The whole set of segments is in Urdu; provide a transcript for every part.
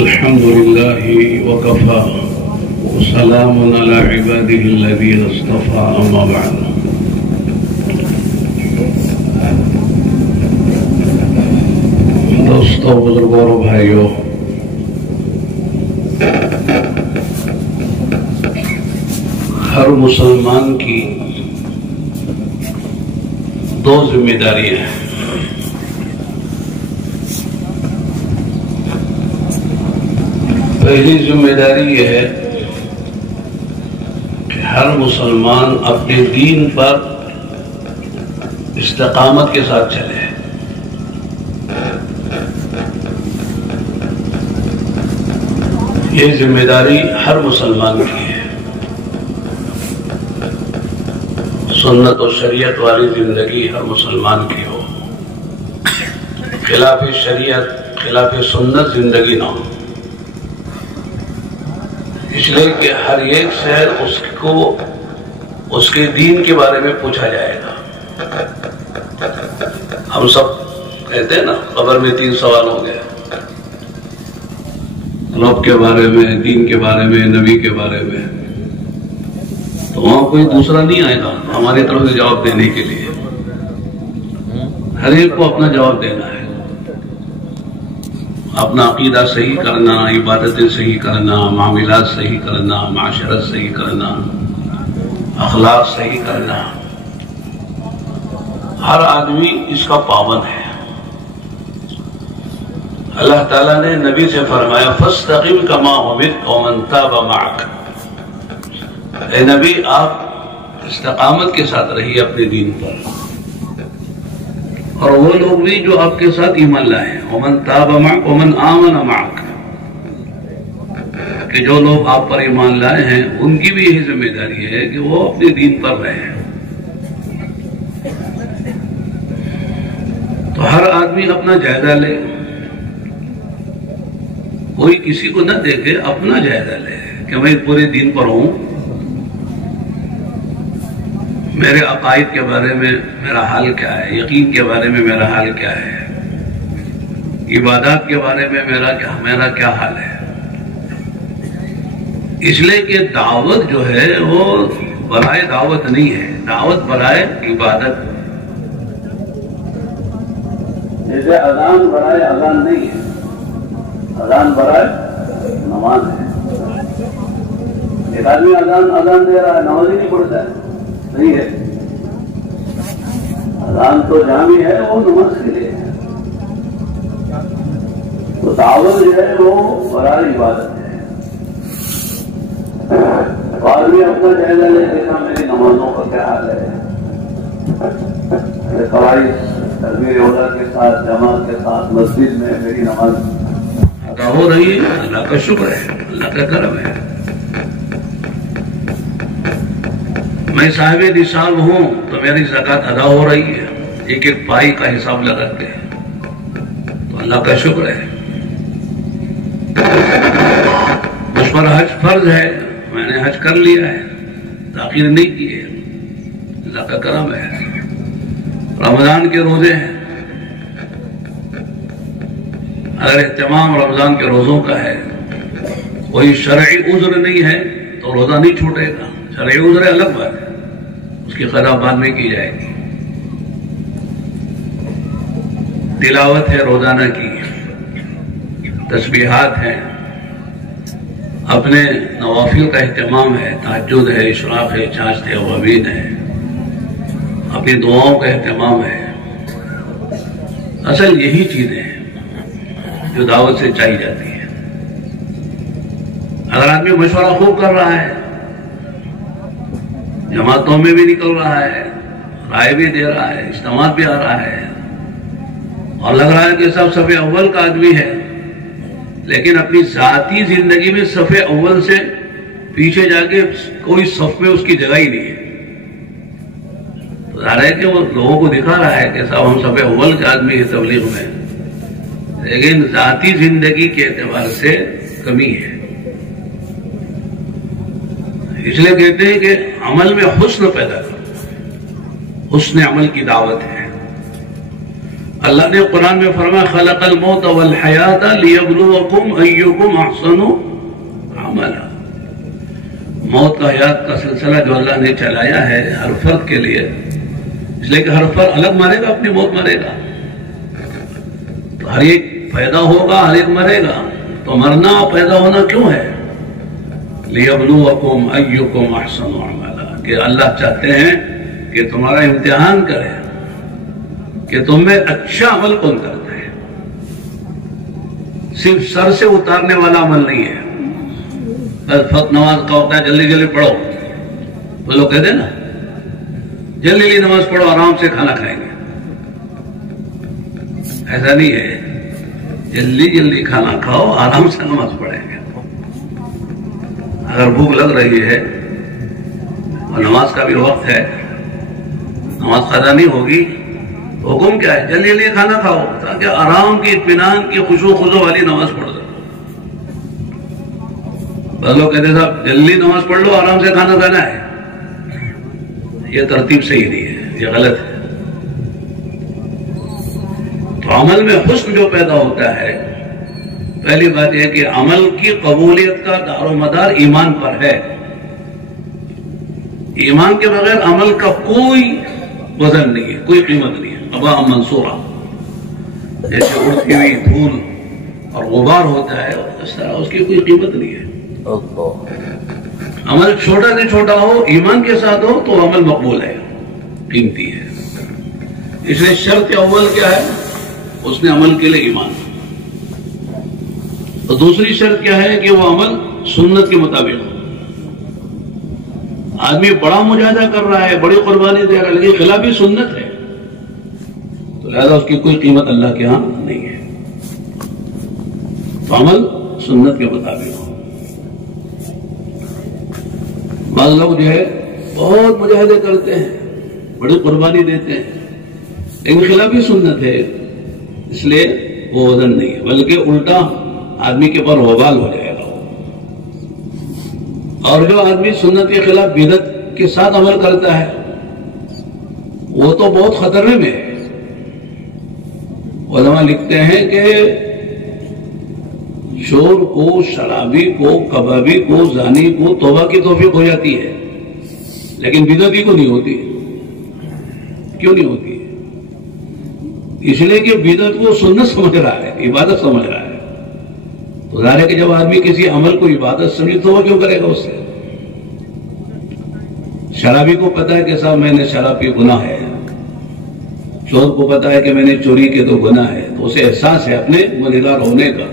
الحمد لله وكفى وسلام على عباده الذين اصطفى أما بعد دوستو بزرگوں اور بھائیو ہر مسلمان کی دو ذمہ داریاں ہیں۔ پہلی ذمہ داری یہ ہے کہ ہر مسلمان اپنے دین پر استقامت کے ساتھ چلے۔ یہ ذمہ داری ہر مسلمان کی ہے۔ سنت و شریعت والی زندگی ہر مسلمان کی ہو، خلاف شریعت خلاف سنت زندگی نہ ہو، اس لیے کہ ہر ایک سے اس کے دین کے بارے میں پوچھا جائے گا۔ ہم سب کہتے ہیں نا، قبر میں 3 سوال ہوں گے، رب کے بارے میں، دین کے بارے میں، نبی کے بارے میں۔ تو وہاں کوئی دوسرا نہیں آئے گا ہماری طرف سے جواب دینے کے لیے۔ ہر ایک کو اپنا جواب دینا ہے، اپنا عقیدہ صحیح کرنا، عبادتیں صحیح کرنا، معاملات صحیح کرنا، معاشرت صحیح کرنا، اخلاق صحیح کرنا۔ ہر آدمی اس کا پابند ہے۔ اللہ تعالیٰ نے نبی سے فرمایا فَاسْتَقِمْ كَمَا أُمِرْتَ وَمَنْ تَابَ مَعَكَ۔ اے نبی، آپ استقامت کے ساتھ رہیے اپنے دین پر، اور وہ لوگ بھی جو آپ کے ساتھ ایمان لائے، وَمَنْ تَابَ مَعَكَ وَمَنْ آمَنَ مَعَكَ، کہ جو لوگ آپ پر ایمان لائے ہیں ان کی بھی یہی ذمہ داری ہے کہ وہ اپنے دین پر رہیں۔ تو ہر آدمی اپنا جائزہ لے، کوئی کسی کو نہ دیکھے، اپنا جائزہ لے کہ میں پورے دین پر ہوں، میرے عقائد کے بارے میں میرا حال کیا ہے، یقین کے بارے میں میرا حال کیا ہے، عبادات کے بارے میں میرا کیا حال ہے۔ اس لیے کہ دعوت جو ہے وہ برائے دعوت نہیں ہے، دعوت برائے عبادت۔ جیسے اذان برائے اذان نہیں ہے، اذان برائے نماز ہے۔ ایک آدمی اذان دے رہا ہے، نماز ہی نہیں پڑھتا ہے، نہیں ہے۔ اذان تو جہاں بھی ہے وہ نماز کے لیے ہے۔ تو دعوت جو ہے وہ برائے عبادت ہے۔ آدمی اپنا جائزہ لے، دیکھا میری نمازوں کا کیا حال ہے، فرائض تکبیر اولیٰ کے ساتھ، جماعت کے ساتھ مسجد میں میری نماز ادا ہو رہی ہے، اللہ کا شکر ہے، اللہ کا کرم ہے۔ میں صاحب نصاب ہوں تو میری زکوٰۃ ادا ہو رہی ہے، ایک ایک پائی کا حساب لگاتے ہیں، تو اللہ کا شکر ہے۔ مجھ پر حج فرض ہے، میں نے حج کر لیا ہے، تاخیر نہیں کی ہے، اللہ کا کرم ہے۔ رمضان کے روزے ہیں، اگر اہتمام رمضان کے روزوں کا ہے، کوئی شرعی عذر نہیں ہے تو روزہ نہیں چھوٹے گا۔ شرعی عذر الگ بات ہے، اس کی قضا بعد میں کی جائے گی۔ تلاوت ہے روزانہ کی، تسبیحات ہیں، اپنے نوافل کا اہتمام ہے، تہجد ہے، اشراق ہے، چاشت ہے، اوابین ہے، اپنی دعاؤں کا اہتمام ہے۔ اصل یہی چیزیں ہیں جو دعوت سے چاہی جاتی ہے۔ اگر آدمی مشورہ خوب کر رہا ہے، جماعتوں میں بھی نکل رہا ہے، رائے بھی دے رہا ہے، اجتماعات بھی آ رہا ہے، اور لگ رہا ہے کہ سب صف اول کا آدمی ہے، لیکن اپنی ذاتی زندگی میں صف اول سے پیچھے جا کے کوئی صف میں اس کی جگہ ہی نہیں ہے، تو ظاہر ہے کہ وہ لوگوں کو دکھا رہا ہے کہ صاحب ہم صف اول کے آدمی ہیں تبلیغ میں، لیکن ذاتی زندگی کے اعتبار سے کمی ہے۔ اس لیے کہتے ہیں کہ عمل میں حسن پیدا کرو، حسن عمل کی دعوت ہے۔ اللہ نے قرآن میں فرمایا خلق الموت والحیات لیبلوکم ایکم احسن عملا. موت کا حیات کا سلسلہ جو اللہ نے چلایا ہے ہر فرد کے لیے، اس لیے کہ ہر فرد الگ مرے گا، اپنی موت مرے گا. تو ہر ایک پیدا ہوگا، ہر ایک مرے گا. تو مرنا اور پیدا ہونا کیوں ہے؟ لیبلوکم ایکم احسن عملا، کہ اللہ چاہتے ہیں کہ تمہارا امتحان کرے کہ تم میں اچھا عمل کون کرتا ہے. صرف سر سے اتارنے والا عمل نہیں ہے. بس فقط نماز کا وقت ہے جلدی جلدی پڑھو، تو لوگ کہتے ہیں نا جلدی جلدی نماز پڑھو آرام سے کھانا کھائیں گے. ایسا نہیں ہے، جلدی جلدی کھانا کھاؤ آرام سے نماز پڑھیں گے. اگر بھوک لگ رہی ہے اور نماز کا بھی وقت ہے، نماز قضا نہیں ہوگی، حکم کیا ہے؟ جلدی جلدی کھانا کھاؤ تاکہ آرام کی، اطمینان کی، خشوع خضوع والی نماز پڑھ دو. بس لوگ کہتے ہیں صاحب جلدی نماز پڑھ لو آرام سے کھانا کھانا ہے. یہ ترتیب صحیح نہیں ہے، یہ غلط ہے. تو عمل میں حسن جو پیدا ہوتا ہے، پہلی بات یہ کہ عمل کی قبولیت کا دار و مدار ایمان پر ہے. ایمان کے بغیر عمل کا کوئی وزن نہیں ہے، کوئی قیمت نہیں ہے. ابا منصورہ، جیسے اڑتی ہوئی دھول اور غبار ہوتا ہے اس طرح اس کی کوئی قیمت نہیں ہے. عمل چھوٹا سے چھوٹا ہو، ایمان کے ساتھ ہو تو عمل مقبول ہے، قیمتی ہے. اس لیے شرط اول کیا ہے؟ اس نے عمل کے لیے ایمان. تو دوسری شرط کیا ہے کہ وہ عمل سنت کے مطابق ہو. آدمی بڑا مجاہدہ کر رہا ہے، بڑی قربانی دے رہا ہے، لیکن خلافی سنت ہے، تو لہذا اس کی کوئی قیمت اللہ کے ہاں نہیں ہے. تو عمل سنت کے مطابق ہو. بعض لوگ جو ہے بہت مجاہدے کرتے ہیں، بڑی قربانی دیتے ہیں، لیکن خلافی سنت ہے، اس لیے وہ وزن نہیں ہے، بلکہ الٹا آدمی کے پر وبال ہو جائے گا. اور جو آدمی سنت کے خلاف بدعت کے ساتھ عمل کرتا ہے وہ تو بہت خطرے میں ہے. علماء لکھتے ہیں کہ چور کو، شرابی کو، کبابی کو، زانی کو توبہ کی توفیق ہو جاتی ہے، لیکن بدعتی کو نہیں ہوتی. کیوں نہیں ہوتی؟ اس لیے کہ بدعت کو سنت سمجھ رہا ہے، عبادت سمجھ رہا ہے. تو ظاہر ہے کہ جب آدمی کسی عمل کو عبادت سمجھے تو وہ کیوں کرے گا اس سے؟ شرابی کو پتا ہے کہ صاحب میں نے شراب پی گناہ ہے، چور کو پتا ہے کہ میں نے چوری کے تو گناہ ہے، تو اسے احساس ہے اپنے گنہگار ہونے کا،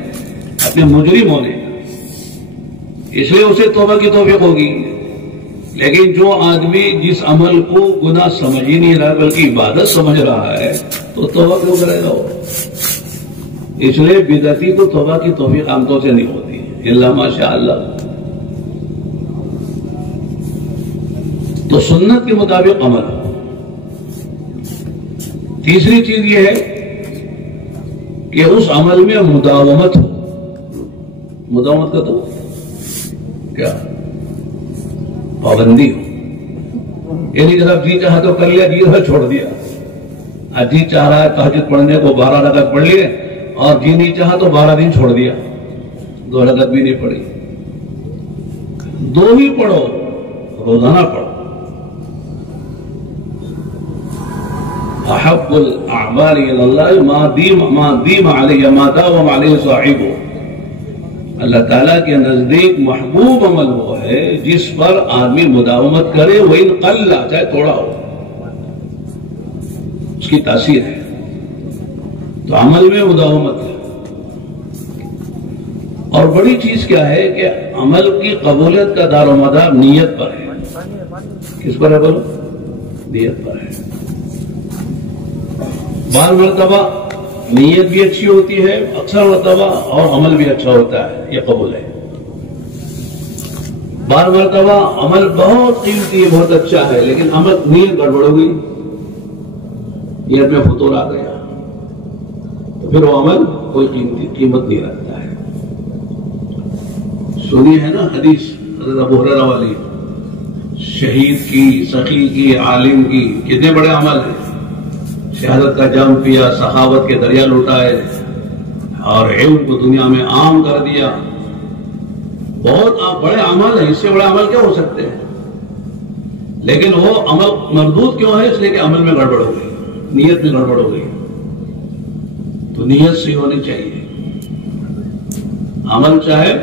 اپنے مجرم ہونے کا، اس لیے اسے توبہ کی توفیق ہوگی. لیکن جو آدمی جس عمل کو گناہ سمجھ ہی نہیں رہا بلکہ عبادت سمجھ رہا ہے تو توبہ کیوں کرے گا وہ؟ اس لیے بدعتی کو توبہ کی توفیق عام طور سے نہیں ہوتی الا ماشاء اللہ. تو سنت کے مطابق عمل. تیسری چیز یہ ہے کہ اس عمل میں مداومت ہو. مداومت کا تو کیا پابندی ہو. یعنی کہ جی چاہا تو کر لیا، جی رہا چھوڑ دیا. آج جی چاہ رہا ہے تہجد پڑھنے کو 12 رکعت پڑھ لیے، اور جی نہیں چاہا تو 12 دن چھوڑ دیا، 2 رکعت بھی نہیں پڑھی. 2 ہی پڑھو، روزانہ پڑھو. احب الاعمال الى اللہ ما دیم علیہ ما داوم علیہ صاحبہ. اللہ تعالیٰ کے نزدیک محبوب عمل وہ ہے جس پر آدمی مداومت کرے، وَإِن قَلَّ، چاہے تھوڑا ہو، اس کی تاثیر ہے. تو عمل میں مداومت ہے. اور بڑی چیز کیا ہے کہ عمل کی قبولیت کا دار و مدار نیت پر ہے. کس پر ہے بولو؟ نیت پر ہے. بعض مرتبہ نیت بھی اچھی ہوتی ہے، اکثر مرتبہ اور عمل بھی اچھا ہوتا ہے، یہ قبول ہے. بعض مرتبہ عمل بہت قیمتی ہے، بہت اچھا ہے، لیکن عمل نیت گڑبڑ ہو گئی، نیت میں فطور آ گیا، تو پھر وہ عمل کوئی قیمت نہیں رکھتا ہے. سنی ہے نا حدیث حضرت ابو ہریرہ والی، شہید کی، سخی کی، عالم کی کتنے بڑے عمل ہیں. شہادت کا جام پیا، سخاوت کے دریا لٹائے اور علم کو دنیا میں عام کر دیا. بہت بڑے عمل ہیں، اس سے بڑے عمل کیا ہو سکتے ہیں؟ لیکن وہ عمل مردود کیوں ہے؟ اس لیے کہ عمل میں گڑبڑ ہو گئی، نیت میں گڑبڑ ہو گئی. تو نیت صحیح ہونی چاہیے. عمل چاہے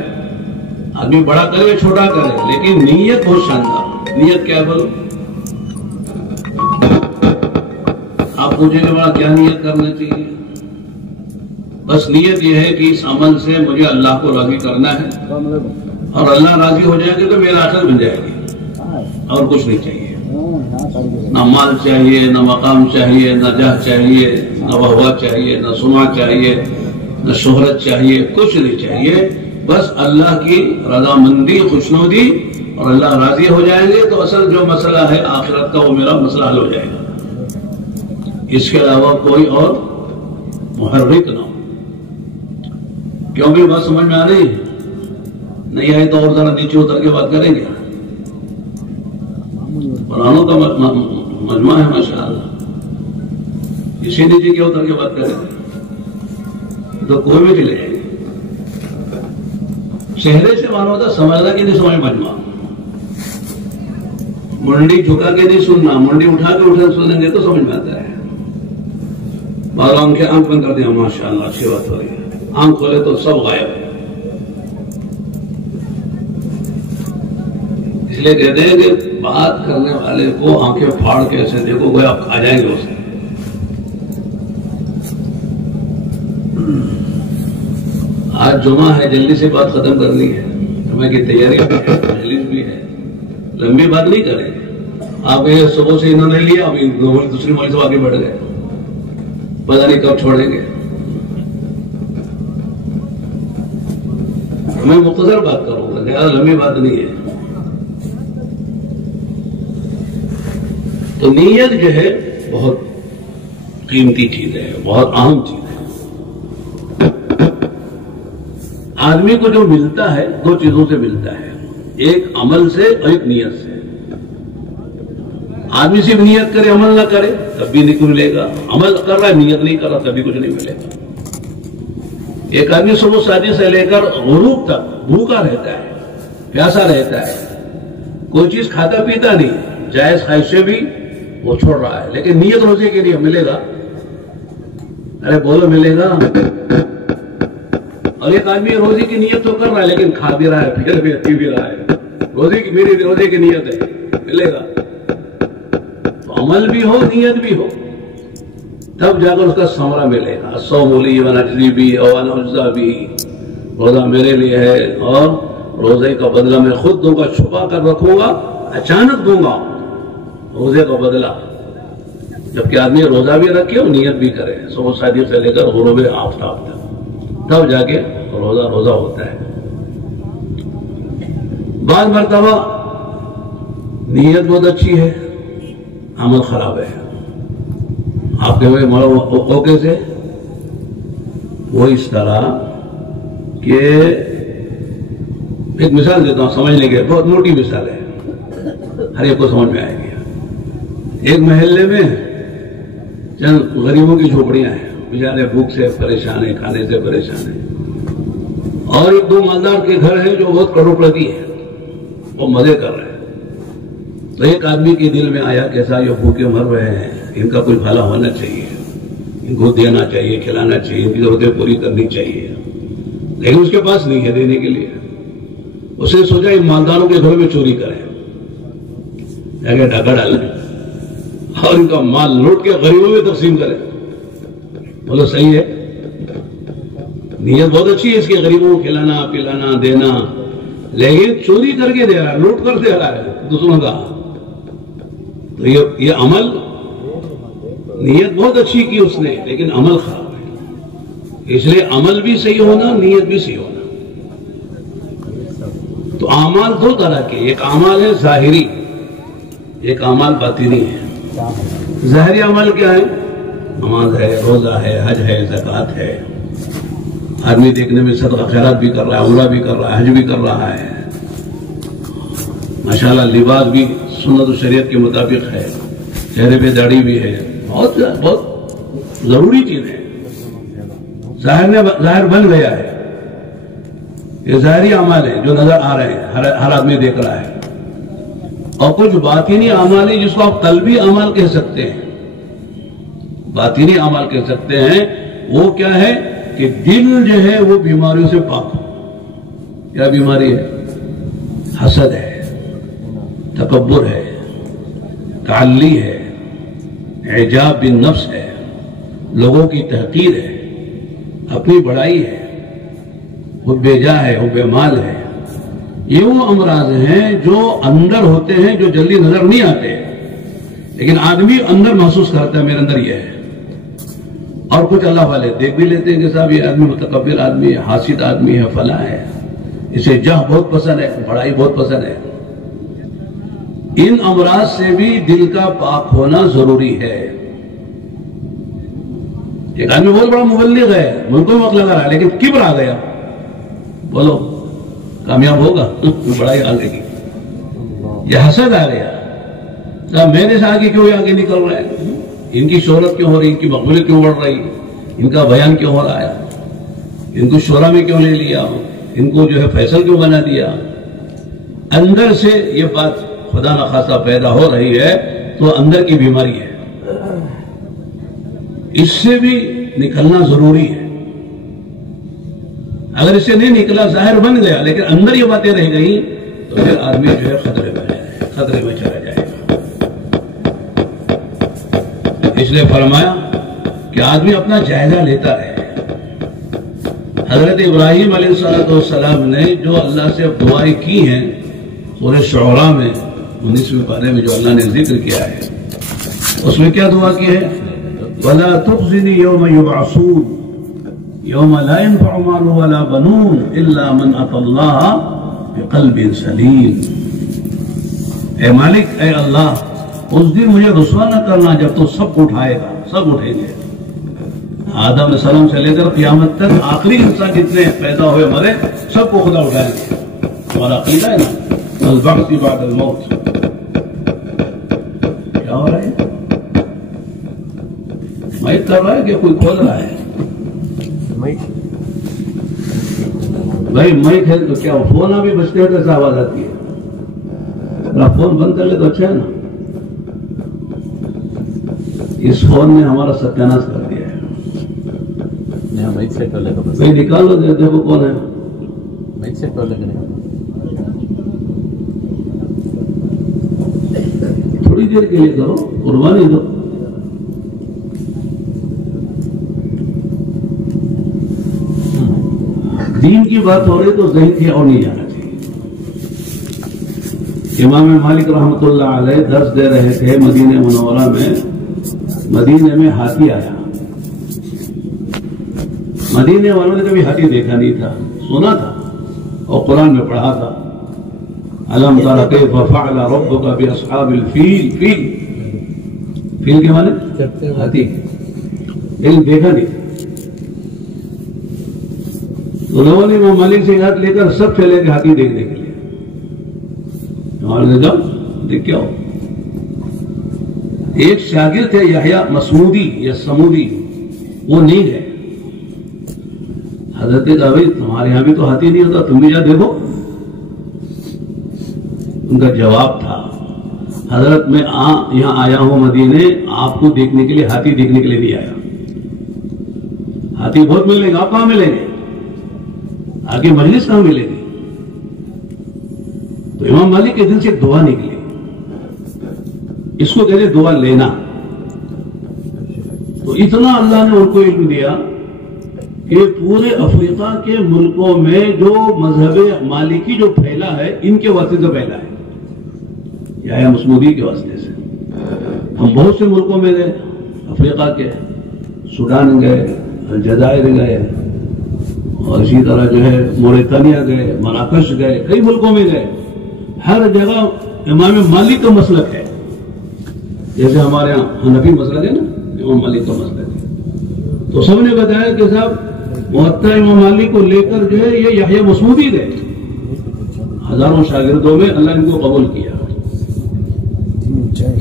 آدمی بڑا کرے یا چھوٹا کرے، لیکن نیت بہت شاندار. نیت کیا ہے بولو؟ آپ پوچھیں گے بڑا کیا نیت کرنا چاہیے؟ بس نیت یہ ہے کہ اس عمل سے مجھے اللہ کو راضی کرنا ہے، اور اللہ راضی ہو جائیں گے تو میرا آخرت بن جائے گی، اور کچھ نہیں چاہیے. نہ مال چاہیے، نہ مقام چاہیے، نہ جاہ چاہیے، نہ وہوہ چاہیے، نہ سنا چاہیے، نہ شہرت چاہیے، کچھ نہیں چاہیے. بس اللہ کی رضامندی، خوشنودی، اور اللہ راضی ہو جائیں گے تو اصل جو مسئلہ ہے آخرت کا وہ میرا مسئلہ حل ہو جائے گا. اس کے علاوہ کوئی اور محرک نہ ہو. کیونکہ بات سمجھ میں آ رہی نہیں آئی تو اور ذرا نیچے اتر کے بات کریں گے. قرآنوں کا مجمع ہے ماشاءاللہ، اسی نیچے کے اتر کے بات کریں گے تو کوئی بھی چلے جائے گی. چہرے سے معلوم ہوتا سمجھنا کہ نہیں سمجھ مجمع. منڈی جھکا کے نہیں سننا، منڈی اٹھا کے سنیں گے تو سمجھ میں آتا ہے. بعض آنکھ بند کر دیا، ماشاءاللہ اچھی بات ہو رہی ہے. آنکھ کھولے تو سب غائب ہے. اس لیے کہتے ہیں کہ بات کرنے والے کو آنکھیں پھاڑ کے ایسے دیکھو گویا آپ کھا جائیں گے اسے. آج جمعہ ہے، جلدی سے بات ختم کرنی ہے. جمعہ کی تیاری بھی ہے، مجلس بھی ہے، لمبی بات نہیں کریں. آپ یہ صبح سے انہوں نے لیا، ابھی دوسری مجلس سے آگے بڑھ گئے، پتہ نہیں کب چھوڑیں گے. میں مختصر بات کروں گا، زیادہ لمبی بات نہیں ہے. تو نیت جو ہے بہت قیمتی چیز ہے، بہت اہم چیز ہے. آدمی کو جو ملتا ہے دو چیزوں سے ملتا ہے، ایک عمل سے اور ایک نیت سے. آدمی صرف نیت کرے عمل نہ کرے تب بھی نہیں ملے گا. عمل کر رہا ہے نیت نہیں کر رہا تب بھی کچھ نہیں ملے گا. ایک آدمی صبح ساجی سے لے کر غروب تک بھوکا رہتا ہے، پیاسا رہتا ہے، کوئی چیز کھاتا پیتا نہیں، جائز خواہشیں بھی وہ چھوڑ رہا ہے، لیکن نیت روزے کے لیے ملے گا. ارے بولو ملے گا. اور ایک آدمی روزے کی نیت تو کر رہا ہے لیکن کھا بھی رہا ہے، پھر بھی پی بھی رہا ہے. میری روزے کی نیت ہے، ملے گا. تو عمل بھی ہو نیت بھی ہو تب جا کر اس کا ثمرہ ملے گا. الصوم لی وانا اجزی بہ وانا اجزی بہ. روزہ میرے لیے ہے اور روزے کا بدلہ میں خود دوں گا، چھپا کر رکھوں گا، اچانک دوں گا روزے کا بدلہ. جبکہ آدمی روزہ بھی رکھے اور نیت بھی کرے صبح صادق سے لے کر غروب آفتاب تک، تب جا کے روزہ ہوتا ہے. بعض مرتبہ نیت بہت اچھی ہے، عمل خراب ہے. آپ کے اوکے سے وہ اس طرح کہ ایک مثال دیتا ہوں سمجھنے کے، بہت موٹی مثال ہے، ہر ایک کو سمجھ میں آئے گی. ایک محلے میں چند غریبوں کی جھوپڑیاں ہیں، بیچارے بھوک سے پریشان ہیں، کھانے سے پریشان ہیں. اور ایک دو مالدار کے گھر ہیں جو بہت کروڑپتی ہیں، وہ مزے کر رہے ہیں. تو ایک آدمی کے دل میں آیا کیسا یہ بھوکے مر رہے ہیں، ان کا کوئی بھلا ہونا چاہیے، ان کو دینا چاہیے، کھلانا چاہیے، ان کی ضرورتیں پوری کرنی چاہیے. لیکن اس کے پاس نہیں ہے دینے کے لیے. اس نے سوچا ان مالداروں کے گھروں میں چوری کریں، جا کے ڈاکہ ڈالیں اور ان کا مال لوٹ کے غریبوں میں تقسیم کریں. بولو صحیح ہے، نیت بہت اچھی ہے اس کے، غریبوں کو کھلانا پلانا دینا، لیکن چوری کر کے دے رہا ہے، لوٹ کر دے رہا ہے دوسروں کا. تو یہ عمل، نیت بہت اچھی کی اس نے لیکن عمل خراب ہے. اس لیے عمل بھی صحیح ہونا، نیت بھی صحیح ہونا. تو اعمال دو طرح کے، ایک اعمال ہے ظاہری، ایک اعمال باطنی ہے. ظاہری عمل کیا ہے؟ نماز ہے، روزہ ہے، حج ہے، زکوٰۃ ہے. آدمی دیکھنے میں صدقہ خیرات بھی کر رہا ہے، عمرہ بھی کر رہا ہے، حج بھی کر رہا ہے. ماشاءاللہ لباس بھی سنت و شریعت کے مطابق ہے، چہرے پہ داڑھی بھی ہے، بہت ضروری چیز ہے. ظاہر بن گیا ہے. یہ ظاہری اعمال ہیں جو نظر آ رہے ہیں، ہر آدمی دیکھ رہا ہے. اور کچھ باطنی اعمال ہیں جس کو آپ قلبی اعمال کہہ سکتے ہیں. باطنی اعمال کہہ سکتے ہیں. وہ کیا ہے کہ دل جو ہے وہ بیماریوں سے پاک ہو. کیا بیماری ہے؟ حسد ہے، تکبر ہے، تعلی ہے، اعجاب بالنفس ہے، لوگوں کی تحقیر ہے، اپنی بڑائی ہے، حب جاہ ہے، حب مال ہے. یہ وہ امراض ہیں جو اندر ہوتے ہیں، جو جلدی نظر نہیں آتے، لیکن آدمی اندر محسوس کرتا ہے میرے اندر یہ ہے. اور کچھ اللہ والے دیکھ بھی لیتے ہیں کہ صاحب یہ آدمی متکبر آدمی ہے، حاسد آدمی ہے، فلاں ہے، اسے جاہ بہت پسند ہے، بڑائی بہت پسند ہے. ان امراض سے بھی دل کا پاک ہونا ضروری ہے. ایک آدمی بہت بڑا مبلغ ہے، ملکوں میں وقت لگا رہا ہے، لیکن کبر آ گیا، بولو کامیاب ہوگا؟ بڑائی آ گئی. یہ حسد آ گیا، میرے سے آگے کیوں آگے نکل رہے ہیں، ان کی شہرت کیوں ہو رہی، ان کی مقبولیت کیوں بڑھ رہی، ان کا بیان کیوں ہو رہا ہے، ان کو شورا میں کیوں لے لیا، ان کو جو ہے فیصل کیوں بنا دیا. اندر سے یہ بات خدا نخواستہ پیدا ہو رہی ہے تو اندر کی بیماری ہے. اس سے بھی نکلنا ضروری ہے. اگر اس سے نہیں نکلا، ظاہر بن گیا لیکن اندر یہ باتیں رہ گئی تو پھر آدمی جو ہے خطرے میں چلا جائے گا. اس لیے فرمایا کہ آدمی اپنا جائزہ لیتا ہے. حضرت ابراہیم علیہ السلام نے جو اللہ سے دعائیں کی ہیں سورہ شعراء میں 19ویں پارے میں جو اللہ نے ذکر کیا ہے، اس میں کیا دعا کی ہے؟ وَلَا تُخْزِنِي يَوْمَ يُبْعَثُونَ يَوْمَ لَا يَنفَعُ مَالٌ وَلَا بَنُونَ إِلَّا مَنْ أَتَى اللَّهَ بِقَلْبٍ سَلِيمٍ. اے مالک، اے اللہ، اس دن مجھے رسوا نہ کرنا جب تو سب اٹھائے گا. سب اٹھیں گے، آدم علیہ السلام سے لے کر قیامت تک آخری انسان جتنے پیدا ہوئے مرے سب کو خدا اٹھائے گا. ہمارا عقیدہ ہے نا، البعث بعد الموت. کیا ہو رہا ہے؟ مائک کر رہا ہے کہ کوئی کھول رہا ہے؟ بھائی مائک ہے تو کیا فون ابھی بجتے ہیں کیسا آواز آتی ہے؟ اگر فون بند کر لے تو اچھا ہے نا. اس فون نے ہمارا ستیاناش کر دیا ہے. بھائی نکال لو، دیکھو کون ہے. تھوڑی دیر کے لیے کرو، قربانی دو. دین کی بات ہو رہی تو ذہن کی اور نہیں جانا چاہیے. امام مالک رحمۃ اللہ علیہ درس دے رہے تھے مدینہ منورہ میں. مدینہ میں ہاتھی آیا. مدینے والوں نے کبھی ہاتھی دیکھا نہیں تھا، سنا تھا اور قرآن میں پڑھا تھا. أَلَمْ تَرَ كَيْفَ فَعَلَ رَبُّكَ بِأَصْحَابِ الْفِيلِ. فیل کے معنی ہاتھی. لیکن دیکھا نہیں تھا. تو لوگوں نے امام مالک سے ہاتھ لے کر سب چلے گئے ہاتھی دیکھنے کے لیے. جاؤ دیکھ کیا ہو. ایک شاگرد تھے یحییٰ مسمودی یا سمودی، وہ نہیں گئے. حضرت کہا بھائی تمہارے یہاں بھی تو ہاتھی نہیں ہوتا، تم بھی جا دیکھو. ان کا جواب تھا حضرت میں یہاں آیا ہوں مدینے آپ کو دیکھنے کے لیے، ہاتھی دیکھنے کے لیے نہیں آیا. ہاتھی بہت ملیں گے، آپ کہاں ملیں گے؟ آگے مجلس کہاں ملے گی؟ تو امام مالک کے دل سے دعا نکلی. اس کو کہتے دعا لینا. تو اتنا اللہ نے ان کو علم دیا کہ پورے افریقہ کے ملکوں میں جو مذہب مالکی جو پھیلا ہے ان کے واسطے سے پھیلا ہے، یا مسمودی کے واسطے سے. ہم بہت سے ملکوں میں گئے، افریقہ کے، سوڈان گئے، الجزائر گئے، اور اسی طرح جو ہے موریتانیہ گئے، مراکش گئے، کئی ملکوں میں گئے. ہر جگہ امام مالک کا مسلک ہے. جیسے ہمارے یہاں حنفی مسلک ہے نا، امام مالک کا مسلک ہے. تو سب نے بتایا کہ صاحب موطا امام مالک کو لے کر جو ہے یہ یحییٰ مسمودی گئے. ہزاروں شاگردوں میں اللہ ان کو قبول کیا.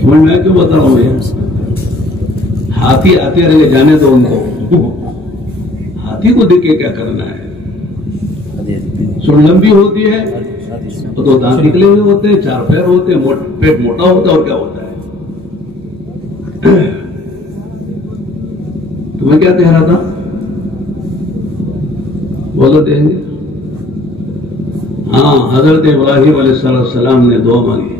میں کیوں بتا رہا ہوں یہ ہاتھی آتے رہے، جانے دو ان کو، ہاتھی کو دیکھ کے کیا کرنا ہے؟ سن لمبی ہوتی ہے تو دو دانت نکلے ہوئے ہوتے ہیں، چار پیر ہوتے ہیں، پیٹ موٹا ہوتا ہے، اور کیا ہوتا ہے؟ تمہیں کیا کہہ رہا تھا؟ بولو دیں گے؟ ہاں، حضرت ابراہیم علیہ السلام نے دعا مانگی،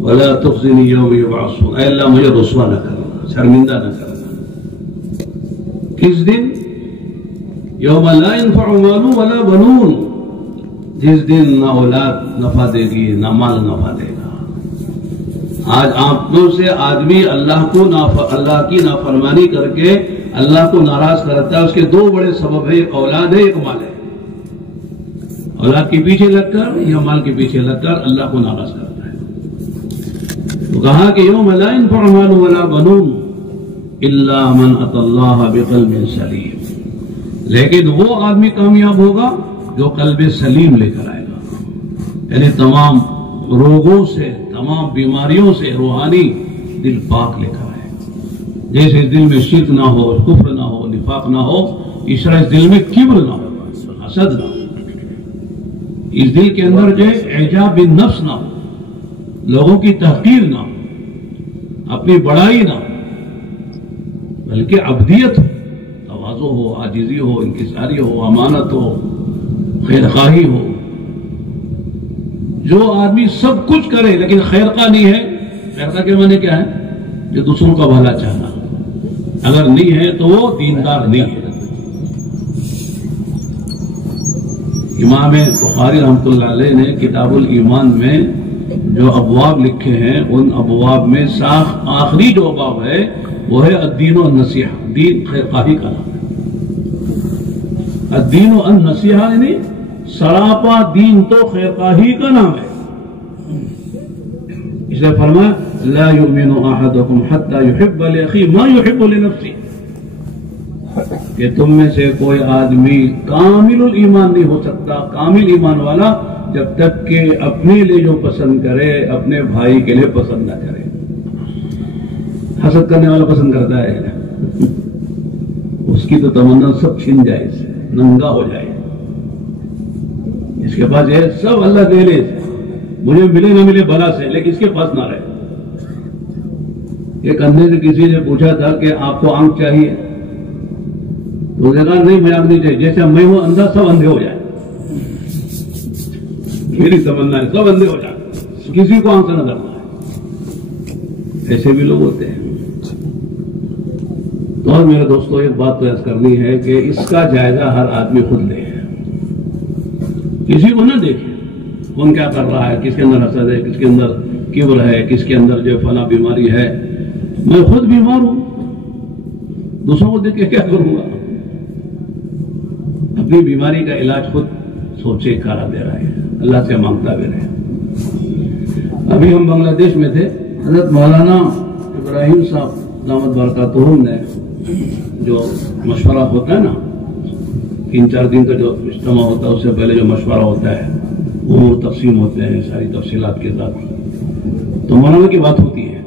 وَلَا تُخْزِنِي يَوْمَ يُبْعَثُونَ، اے اللہ مجھے رسوا نہ کرنا، شرمندہ نہ کرنا۔ کس دن؟ یوم لا ينفع مال ولا بنون، جس دن نہ اولاد نفع دے گی نہ مال نفع دے گا۔ آج آپ میں سے آدمی اللہ کی نافرمانی کر کے اللہ کو ناراض کرتا ہے، اس کے دو بڑے سبب ہے، ایک اولاد ہے، ایک مال ہے۔ اولاد کے پیچھے لگ کر یا مال کے پیچھے لگ کر اللہ کو ناراض کرتا ہے۔ تو کہا کہ یوم لا ينفع مال ولا بنون الا من اتى الله بقلب سلیم، لیکن وہ آدمی کامیاب ہوگا جو قلب سلیم لے کر آئے گا، یعنی تمام روگوں سے، تمام بیماریوں سے روحانی دل پاک لے کر آئے گا۔ جیسے دل میں شرک نہ ہو، کفر نہ ہو، نفاق نہ ہو، اس طرح اس دل میں کبر نہ ہو، حسد نہ ہو، اس دل کے اندر جو اعجاب بالنفس نہ ہو، لوگوں کی تحقیر نہ ہو، اپنی بڑائی نہ ہو، بلکہ عبدیت ہو، تواضع ہو، عاجزی ہو، انکساری ہو، امانت ہو، خیرخواہی ہو۔ جو آدمی سب کچھ کرے لیکن خیرخواہ نہیں ہے، خیرخواہ کے معنی کیا ہے؟ جو دوسروں کا بھلا چاہنا، اگر نہیں ہے تو وہ دیندار نہیں ہے۔ امام بخاری رحمۃ اللہ علیہ نے کتاب الایمان میں جو ابواب لکھے ہیں، ان ابواب میں آخری جو باب ہے وہ ہے الدین والنصیحہ، دین خیرخواہی کا نام ہے۔ الدین والنصیحہ یعنی سراپا دین تو خیرخواہی کا نام ہے۔ اس لیے فرمایا لا یؤمن احدکم حتی یحب لاخیہ ما یحب لنفسہ، کہ تم میں سے کوئی آدمی کامل الایمان نہیں ہو سکتا، کامل ایمان والا، جب تک کہ اپنے لیے جو پسند کرے اپنے بھائی کے لیے پسند نہ کرے۔ حسد کرنے والا پسند کرتا ہے، اس کی تو تمنا سب چھن جائے، اس سے ننگا ہو جائے، اس کے پاس یہ سب اللہ دے لے، مجھے ملے نہ ملے بلا سے، لیکن اس کے پاس نہ رہے۔ ایک اندھے سے کسی نے پوچھا تھا کہ آپ کو آنکھ چاہیے؟ تو اس نے کہا نہیں، مجھے آنکھ نہیں چاہیے، جیسے میں ہوں اندھا سب اندھے ہو جائے، میری تمنا ہے سب اندھے ہو جائے، کسی کو آنکھ سے نہ کرنا ہے۔ ایسے بھی لوگ ہوتے ہیں۔ تو اور میرے دوستوں ایک بات تو عرض کرنی ہے کہ اس کا جائزہ ہر آدمی خود لے، کسی کو نہ دیکھے کون کیا کر رہا ہے، کس کے اندر حسد ہے، کس کے اندر کبر ہے، کس کے اندر جو فلاں بیماری ہے۔ میں خود بیمار ہوں، دوسروں کو دیکھ کے کیا کروں گا؟ اپنی بیماری کا علاج خود سوچے، کارا دے رہا ہے، اللہ سے مانگتا بھی رہے۔ ابھی ہم بنگلہ دیش میں تھے، حضرت مولانا ابراہیم صاحب دامت برکاتہم نے جو مشورہ ہوتا ہے نا، 3-4 دن کا جو اجتماع ہوتا ہے، اس سے پہلے جو مشورہ ہوتا ہے، امور تقسیم ہوتے ہیں ساری تفصیلات کے ساتھ، تو مولانا کی بات ہوتی ہے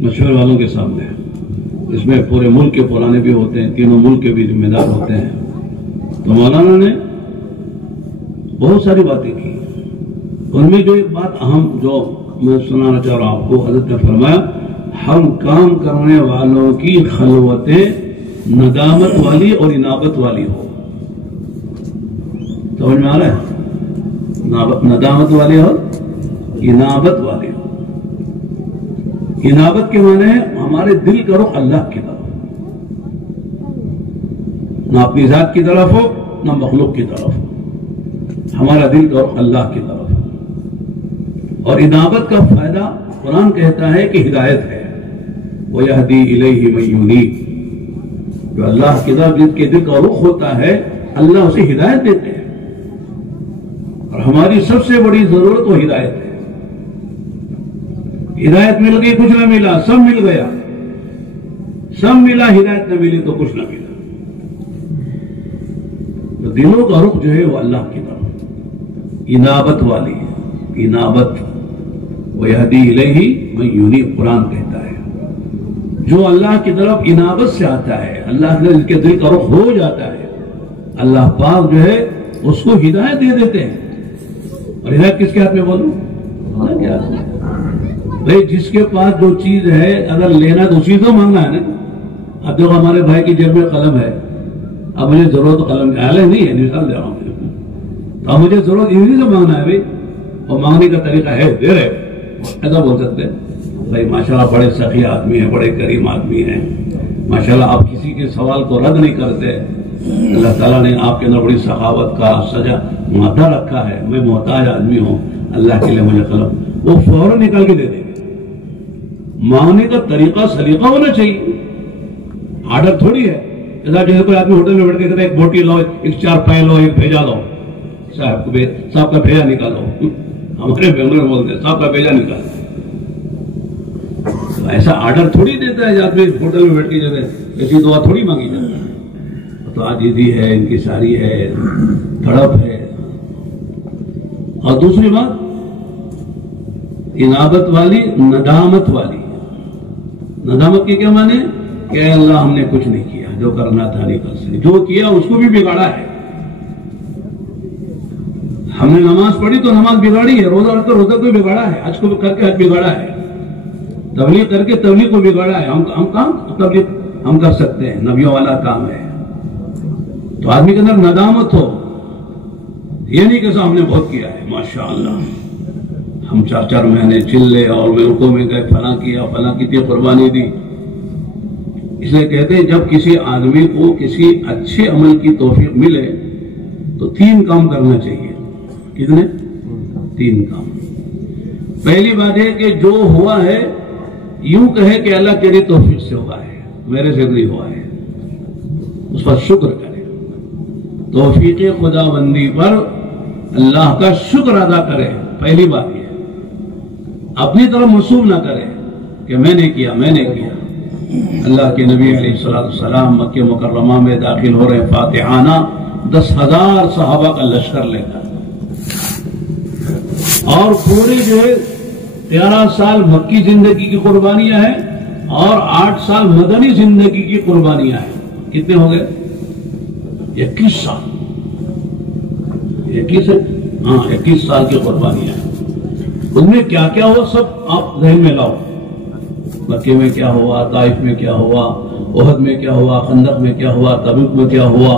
مشورے والوں کے سامنے۔ اس میں پورے ملک کے پرانے بھی ہوتے ہیں، تینوں ملک کے بھی ذمہ دار ہوتے ہیں۔ تو مولانا نے بہت ساری باتیں کی، ان میں جو ایک بات اہم جو میں سنانا چاہ رہا ہوں آپ کو، حضرت نے فرمایا ہم کام کرنے والوں کی خلوتیں ندامت والی اور انابت والی ہو۔ سمجھ میں آ رہا ہے؟ ندامت والی اور انابت والی ہو۔ انابت کے معنی ہے ہمارے دل کا رخ اللہ کی طرف، نہ اپنی ذات کی طرف ہو نہ مخلوق کی طرف ہو، ہمارا دل کا رخ اللہ کی طرف۔ اور انابت کا فائدہ قرآن کہتا ہے کہ ہدایت ہے، وَيَهْدِي إِلَيْهِ مَن يُنِيبُ، جو اللہ کی طرف جس کے دل کا رخ ہوتا ہے اللہ اسے ہدایت دیتے ہیں، اور ہماری سب سے بڑی ضرورت وہ ہدایت ہے۔ ہدایت مل گئی کچھ نہ ملا، سب مل گیا، سب ملا، ہدایت نہ ملی تو کچھ نہ ملا۔ تو دلوں کا رخ جو ہے وہ اللہ کی طرف انابت والی ہے، انابت۔ وَيَهْدِي إِلَيْهِ مَن يُنِيبُ قرآن کہتا ہے جو اللہ کی طرف انابت سے آتا ہے، اللہ کے دل کا رخ ہو جاتا ہے، اللہ پاک جو ہے اس کو ہدایت دے دیتے ہیں. اور ہدایت کس کے ہاتھ میں بولوں؟ اللہ کے ہاتھ میں. بھائی جس کے پاس جو چیز ہے اگر لینا تو اسی سے مانگنا ہے نا. اب دیکھو ہمارے بھائی کی جیب میں قلم ہے، اب مجھے ضرورت قلم کی حال نہیں ہے، مثال دے رہا ہوں، تو اب مجھے ضرورت انہیں سے مانگنا ہے بھائی. اور مانگنے کا طریقہ ہے دے رہے، ایسا بول سکتے ہیں بھائی ماشاءاللہ بڑے سخی آدمی ہیں، بڑے کریم آدمی ہیں، ماشاءاللہ آپ کسی کے سوال کو رد نہیں کرتے، اللہ تعالیٰ نے آپ کے اندر بڑی سخاوت کا سجا مادہ رکھا ہے، میں محتاج آدمی ہوں، اللہ کے لیے مجھے قلم. وہ فوراً نکال کے دے دیں گے. مانگنے کا طریقہ سلیقہ ہونا چاہیے، آرڈر تھوڑی ہے. جیسے کوئی آدمی ہوٹل میں بیٹھ کے کہتا ہے ایک بوٹی لو، ایک چار پائے لو، ایک بھیجا لو، صاحب کا بھیجا نکالو. ہمارے بنگلور میں بولتے ہیں صاحب کا بھیجا نکالو. ایسا آرڈر تھوڑی دیتا ہے آدمی ہوٹل میں بیٹھ کے، جیسے ایسی دعا تھوڑی مانگی جاتی ہے. تو عاجزی ہے، انکساری ہے، تڑپ ہے. اور دوسری بات انابت والی، ندامت والی. ندامت کے کیا معنی؟ کہ اے اللہ ہم نے کچھ نہیں کیا، جو کرنا تھا نہیں کر سکے، جو کیا اس کو بھی بگاڑا ہے. ہم نے نماز پڑھی تو نماز بگاڑی ہے، روزہ رکھ کر روزہ کو بگاڑا ہے، حج کو کر کے حج بگاڑا ہے، تبلیغ کر کے تبلیغ کو بگاڑا ہے. ہم کام تبلیغ ہم کر سکتے ہیں، نبیوں والا کام ہے. تو آدمی کے اندر ندامت ہو، یہ نہیں کہ ہم نے بہت کیا ہے، ماشاءاللہ ہم 4 مہینے چلے اور ملکوں میں گئے، فلاں کیا، فلاں کی قربانی دی. اس لیے کہتے ہیں جب کسی آدمی کو کسی اچھے عمل کی توفیق ملے تو 3 کام کرنا چاہیے. کتنے؟ 3 کام. پہلی بات ہے کہ جو ہوا ہے یوں کہے کہ اللہ تیری توفیق سے ہوا ہے، میرے سے نہیں ہوا ہے، اس پر شکر کرے. توفیق خدا بندی پر اللہ کا شکر ادا کرے. پہلی بات یہ اپنی طرف منسوب نہ کرے کہ میں نے کیا، میں نے کیا. اللہ کے نبی علیہ السلام مکہ مکرمہ میں داخل ہو رہے فاتحانہ 10,000 صحابہ کا لشکر لے کر، اور پورے جو 13 سال مکی زندگی کی قربانیاں ہیں اور 8 سال مدنی زندگی کی قربانیاں ہیں. کتنے ہو گئے؟ 21 سال. 21 سال کی قربانیاں ہیں. ان میں کیا کیا ہوا سب آپ ذہن میں لاؤ. مکے میں کیا ہوا، طائف میں کیا ہوا، احد میں کیا ہوا، خندق میں کیا ہوا، تبوک میں کیا ہوا.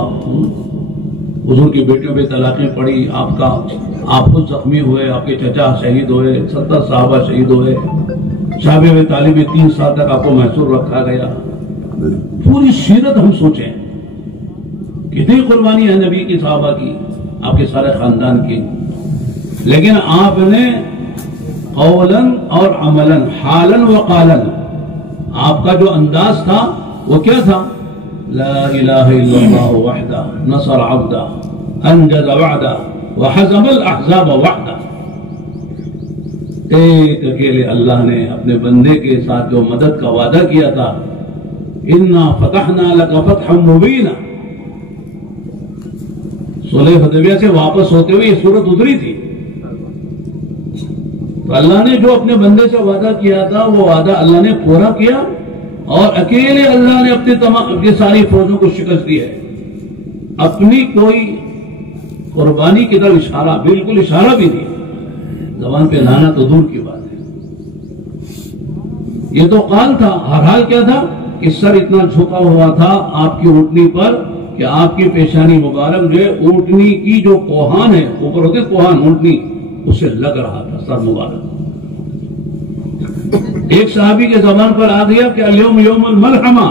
حضور کی بیٹیوں پہ طلاقیں پڑی، آپ خود زخمی ہوئے، آپ کے چچا شہید ہوئے، 70 صحابہ شہید ہوئے. صحابہ ابی طالب میں 3 سال تک آپ کو محصور رکھا گیا. پوری سیرت ہم سوچیں کتنی قربانی ہے نبی کی، صحابہ کی، آپ کے سارے خاندان کی. لیکن آپ نے قولاً اور عملاً، حالاً و قالاً، آپ کا جو انداز تھا وہ کیا تھا؟ لا الہ الا اللہ وحدہ نصر عبدہ انجز وعدہ وحزم الاحزاب وحدہ. ایک اکیلے اللہ نے اپنے بندے کے ساتھ جو مدد کا وعدہ کیا تھا، انا فتحنا لک فتحا مبینا. صلح حدیبیہ سے واپس ہوتے ہوئے یہ سورت اتری تھی. تو اللہ نے جو اپنے بندے سے وعدہ کیا تھا وہ وعدہ اللہ نے پورا کیا، اور اکیلے اللہ نے اپنی ساری فوجوں کو شکست دی ہے. اپنی کوئی قربانی کی طرف اشارہ، بالکل اشارہ بھی نہیں، زبان پہ لانا تو دور کی بات ہے. یہ تو قال تھا. ہر حال کیا تھا کہ سر اتنا جھکا ہوا تھا آپ کی اونٹنی پر کہ آپ کی پیشانی مبارک جو ہے اونٹنی کی جو کوہان ہے، اوپر ہوتے کوہان اونٹنی، اسے لگ رہا تھا سر مبارک. ایک صحابی کے زبان پر آ گیا کہ الیوم یوم المرحمہ،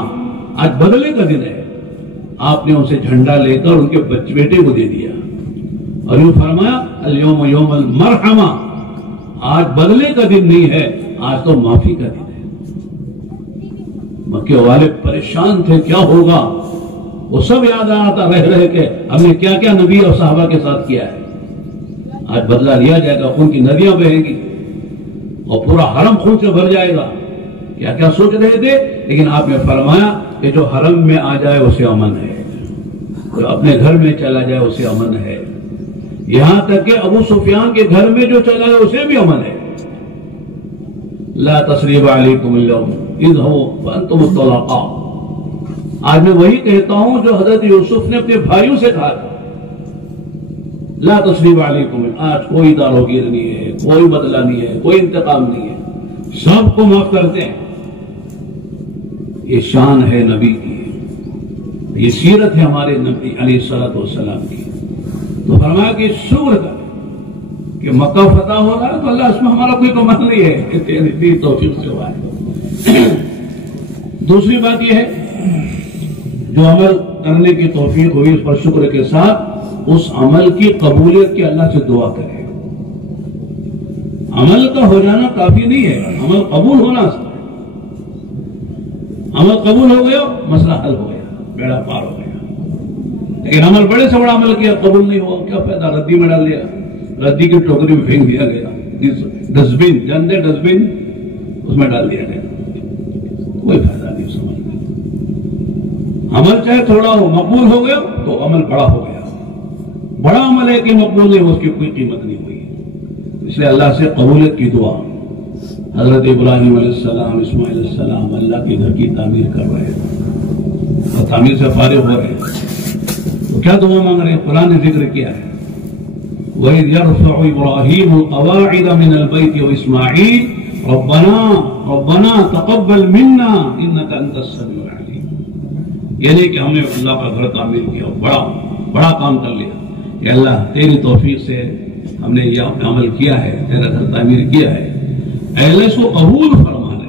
آج بدلے کا دن ہے. آپ نے اسے جھنڈا لے کر ان کے بیٹے کو دے دیا اور یوں فرمایا الیوم یوم المرحمہ، آج بدلے کا دن نہیں ہے، آج تو معافی کا دن ہے. مکے والے پریشان تھے کیا ہوگا. وہ سب یاد آ رہا تھا رہ رہے کہ ہم نے کیا کیا نبی اور صحابہ کے ساتھ کیا ہے. آج بدلہ لیا جائے گا، خون کی ندیاں بہیں گی اور پورا حرم خون سے بھر جائے گا. کیا کیا سوچ رہے تھے. لیکن آپ نے فرمایا کہ جو حرم میں آ جائے اسے امن ہے، جو اپنے گھر میں چلا جائے اسے امن ہے. یہاں تک کہ ابو سفیان کے گھر میں جو چلا جائے اسے بھی امن ہے. لا تثریب علیکم اليوم اذهبوا فانتم الطلقاء. آج میں وہی کہتا ہوں جو حضرت یوسف نے اپنے بھائیوں سے کہا تھا. لا تثریب علیکم، آج کوئی داروگیر نہیں ہے، کوئی بدلہ نہیں ہے، کوئی انتقام نہیں ہے، سب کو معاف کرتے ہیں. یہ شان ہے نبی کی، یہ سیرت ہے ہمارے نبی علیہ الصلوۃ والسلام کی. تو فرمایا کہ شکر کر کہ مکہ فتح ہو رہا ہے تو اللہ اس میں ہمارا کوئی کمال نہیں ہے کہ تیری توفیق سے ہوا ہے. دوسری بات یہ ہے جو عمل کرنے کی توفیق ہوئی اس پر شکر کے ساتھ اس عمل کی قبولیت کی اللہ سے دعا کرے. عمل کا ہو جانا کافی نہیں ہے، عمل قبول ہونا ہے. عمل قبول ہو گیا مسئلہ حل ہو گیا، بیڑا پار ہو گیا. لیکن عمل بڑے سے بڑا عمل کیا قبول نہیں ہوا، کیا فائدہ؟ ردی میں ڈال دیا، ردی کی ٹوکری میں پھینک دیا گیا. ڈسٹ بن جانتے، ڈسٹ بن اس میں ڈال دیا گیا، کوئی فائدہ نہیں اس عمل میں. عمل چاہے تھوڑا ہو، مقبول ہو گیا تو عمل بڑا ہو گیا. بڑا عمل ہے کہ مقبول نہیں ہو، اس کی کوئی قیمت نہیں ہوئی. اس لیے اللہ سے قبولیت کی دعا. حضرت ابراہیم علیہ السلام، اسماعیل علیہ السلام اللہ کے گھر کی تعمیر کر رہے ہیں اور تعمیر سے فارغ ہو رہے ہیں تو کیا دعا مانگ رہے ہیں؟ قرآن نے ذکر کیا ہے وَإِذْ يَرْفَعُ إِبْرَاهِيمُ الْقَوَاعِدَ مِنَ الْبَيْتِ وَإِسْمَاعِيلُ رَبَّنَا تَقَبَّلْ مِنَّا إِنَّكَ أَنْتَ السَّمِيعُ الْعَلِيمُ. یعنی کہ ہم نے اللہ کا گھر تعمیر کیا، بڑا کام کر لیا کہ اللہ تیری توفیق سے ہم نے یہ عمل کیا ہے، تیرا گھر تعمیر کیا ہے. اہل اس کو قبول فرما لے.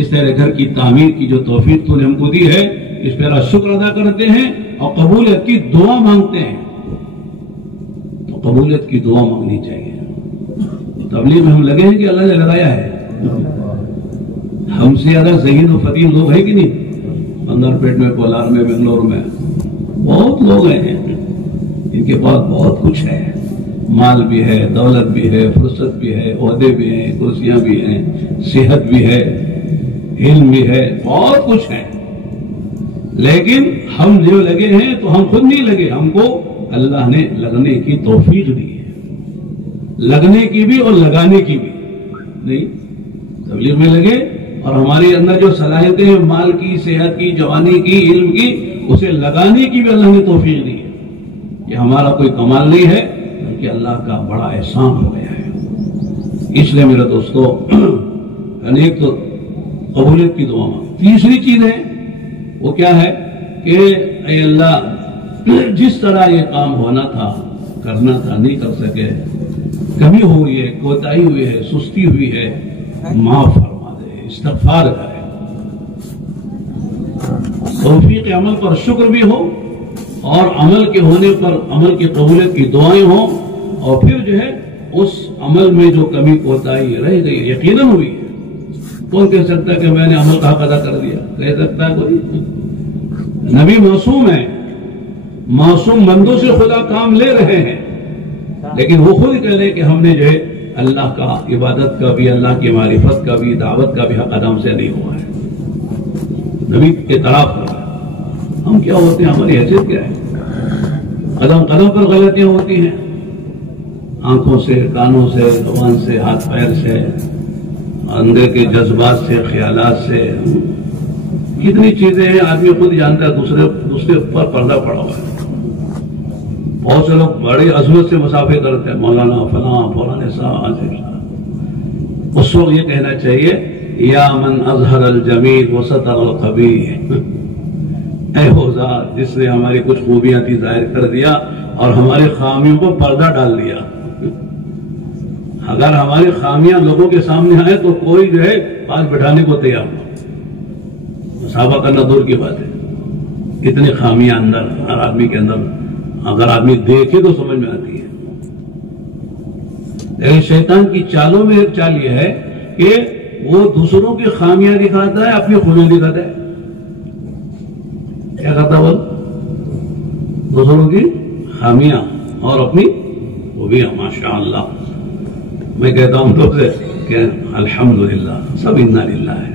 اس تیرے گھر کی تعمیر کی جو توفیق تو نے ہم کو دی ہے اس پہ شکر ادا کرتے ہیں اور قبولیت کی دعا مانگتے ہیں. تو قبولیت کی دعا مانگنی چاہیے. تبلیغ میں ہم لگے ہیں کہ اللہ نے لگایا ہے. ہم سے زیادہ ذہین و فطین لوگ ہیں کہ نہیں؟ اندر پیٹ میں، کولار میں، بنگلور میں بہت لوگ ہیں ان کے پاس بہت کچھ ہے. مال بھی ہے، دولت بھی ہے، فرصت بھی ہے، عہدے بھی ہیں، کرسیاں بھی ہیں، صحت بھی ہے، علم بھی ہے، بہت کچھ ہے. لیکن ہم جو لگے ہیں تو ہم خود نہیں لگے، ہم کو اللہ نے لگنے کی توفیق دی ہے. لگنے کی بھی اور لگانے کی بھی. نہیں تبلیغ میں لگے اور ہمارے اندر جو صلاحیتیں ہیں مال کی، صحت کی، جوانی کی، علم کی، اسے لگانے کی بھی اللہ نے توفیق دی ہے. یہ ہمارا کوئی کمال نہیں ہے کہ اللہ کا بڑا احسان ہو گیا ہے. اس لیے میرے دوستو ایک تو قبولیت کی دعا مانگ. تیسری چیز ہے وہ کیا ہے کہ اے اللہ جس طرح یہ کام ہونا تھا، کرنا تھا، نہیں کر سکے، کمی ہوئی ہے، کوتاہی ہوئی ہے، سستی ہوئی ہے، معاف فرما دے، استغفار کرے. توفیق عمل پر شکر بھی ہو اور عمل کے ہونے پر عمل کی قبولیت کی دعائیں ہوں. اور پھر جو ہے اس عمل میں جو کمی کوتاہی رہ گئی یقیناً ہوئی ہے. کون کہہ سکتا ہے کہ میں نے عمل کا حق ادا کر دیا؟ کہہ سکتا ہے کوئی؟ نبی معصوم ہے، معصوم بندوں سے خدا کام لے رہے ہیں، لیکن وہ خود کہہ رہے کہ ہم نے جو ہے اللہ کا عبادت کا بھی، اللہ کی معرفت کا بھی، دعوت کا بھی حق ادا ہم سے نہیں ہوا ہے. نبی اعتراف کر رہا ہے. ہم کیا ہوتے ہیں؟ ہماری حیثیت کیا ہے؟ قدم قدم پر غلطیاں ہوتی ہیں، آنکھوں سے، کانوں سے، زبان سے، ہاتھ پیر سے، اندر کے جذبات سے، خیالات سے. کتنی چیزیں ہیں آدمی خود جانتا ہے، دوسرے اوپر پردہ پڑا ہوا ہے. بہت سے لوگ بڑی عظمت سے مسافر کرتے ہیں، مولانا فلاں، فلاں صاحب. اس وقت یہ کہنا چاہیے یا من اظہر الجمیل وستر الخبیث، اے ہو ذات جس نے ہماری کچھ خوبیاں تھی ظاہر کر دیا اور ہماری خامیوں کو پردہ ڈال دیا. اگر ہماری خامیاں لوگوں کے سامنے آئے تو کوئی جو ہے پاس بٹھانے کو تیار ہو. مسابقہ کرنا دور کی بات ہے. اتنی خامیاں اندر ہر آدمی کے اندر اگر آدمی دیکھے تو سمجھ میں آتی ہے. لیکن شیطان کی چالوں میں ایک چال یہ ہے کہ وہ دوسروں کی خامیاں دکھاتا ہے، اپنی خوبیاں دکھاتا ہے. کیا کرتا وہ؟ دوسروں کی خامیاں اور اپنی خوبیاں. ماشاءاللہ میں کہتا ہوں تو سے کہ الحمدللہ سب انا للہ ہے.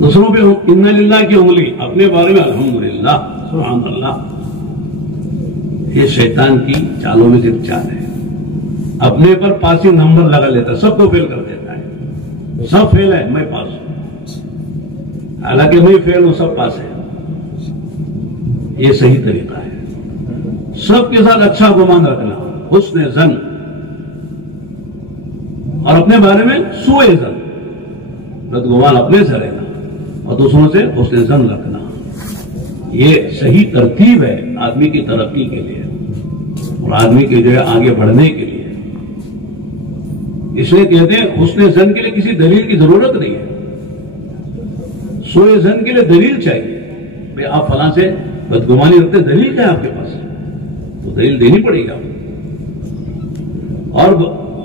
دوسروں پہ انا للہ کی انگلی، اپنے بارے میں الحمدللہ سبحان اللہ. یہ شیطان کی چالوں میں صرف چال ہے. اپنے پر پاسنگ نمبر لگا لیتا ہے، سب کو فیل کر دیتا ہے، سب فیل ہے میں پاس ہوں، حالانکہ میں فیل ہوں سب پاس ہے۔ یہ صحیح طریقہ ہے۔ سب کے ساتھ اچھا گمان رکھنا، حسن ظن، اور اپنے بارے میں سوء ظن، بدگمان اپنے سے رہنا اور دوسروں سے حسن ظن رکھنا۔ یہ صحیح ترتیب ہے آدمی کی ترقی کے لیے اور آدمی کے جو ہے آگے بڑھنے کے لیے۔ اس لیے کہتے ہیں حسن ظن کے لیے کسی دلیل کی ضرورت نہیں ہے، سوء ظن کے لیے دلیل چاہیے۔ بھئی آپ فلاں سے بدگمانی رکھتے، دلیل کیا ہے آپ کے پاس؟ تو دلیل دینی پڑے گا۔ اور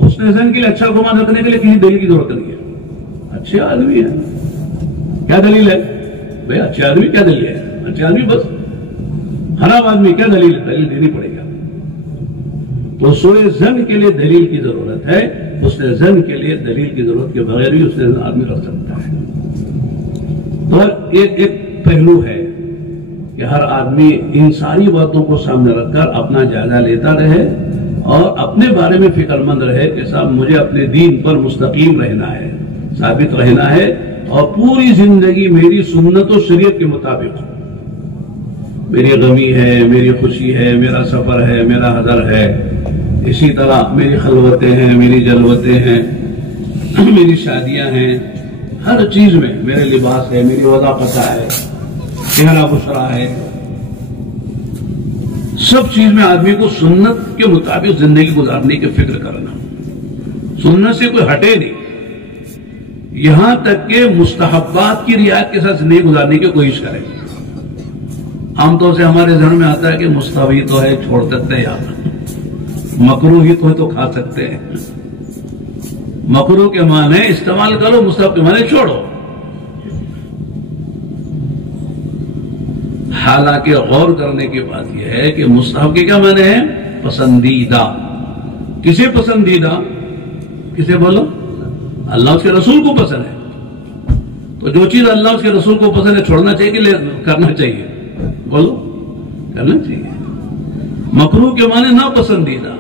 حسن ظن کے لیے اچھا گمان رکھنے کے لیے کسی دلیل کی ضرورت نہیں ہے۔ اچھے آدمی ہے، کیا دلیل ہے؟ بھئی اچھے آدمی کیا دلیل ہے؟ اچھے آدمی بس، خراب آدمی کیا دلیل ہے؟ دلیل دینی پڑے گا۔ تو سوء ظن کے لیے دلیل کی ضرورت ہے، حسن ظن کے لیے دلیل کی ضرورت کے بغیر بھی حسن ظن آدمی رکھ سکتا ہے۔ تو ایک پہلو ہے کہ ہر آدمی ان ساری باتوں کو سامنے رکھ کر اپنا جائزہ لیتا رہے اور اپنے بارے میں فکر مند رہے کہ صاحب مجھے اپنے دین پر مستقیم رہنا ہے، ثابت رہنا ہے، اور پوری زندگی میری سنت و شریعت کے مطابق، میری غمی ہے، میری خوشی ہے، میرا سفر ہے، میرا حضر ہے، اسی طرح میری خلوتیں ہیں، میری جلوتیں ہیں، میری شادیاں ہیں، ہر چیز میں میرے لباس ہے، میری وضاحت ہے، چہرہ بشرا ہے، سب چیز میں آدمی کو سنت کے مطابق زندگی گزارنے کی فکر کرنا، سنت سے کوئی ہٹے نہیں، یہاں تک کہ مستحبات کی رعایت کے ساتھ زندگی گزارنے کی کوشش کریں۔ عام طور سے ہمارے ذہن میں آتا ہے کہ مستحب ہی تو ہے چھوڑ سکتے ہیں، یہاں مکروہ ہی تو کھا سکتے ہیں۔ مکروہ کے معنی استعمال کرو، مستحب کے معنی چھوڑو۔ حالانکہ غور کرنے کی بات یہ ہے کہ مستحب کے کیا معنی ہے؟ پسندیدہ۔ کسے پسندیدہ؟ کسے بولو؟ اللہ اس کے رسول کو پسند ہے۔ تو جو چیز اللہ اس کے رسول کو پسند ہے چھوڑنا چاہیے کہ کرنا چاہیے؟ بولو، کرنا چاہیے۔ مکروہ کے معنی ناپسندیدہ،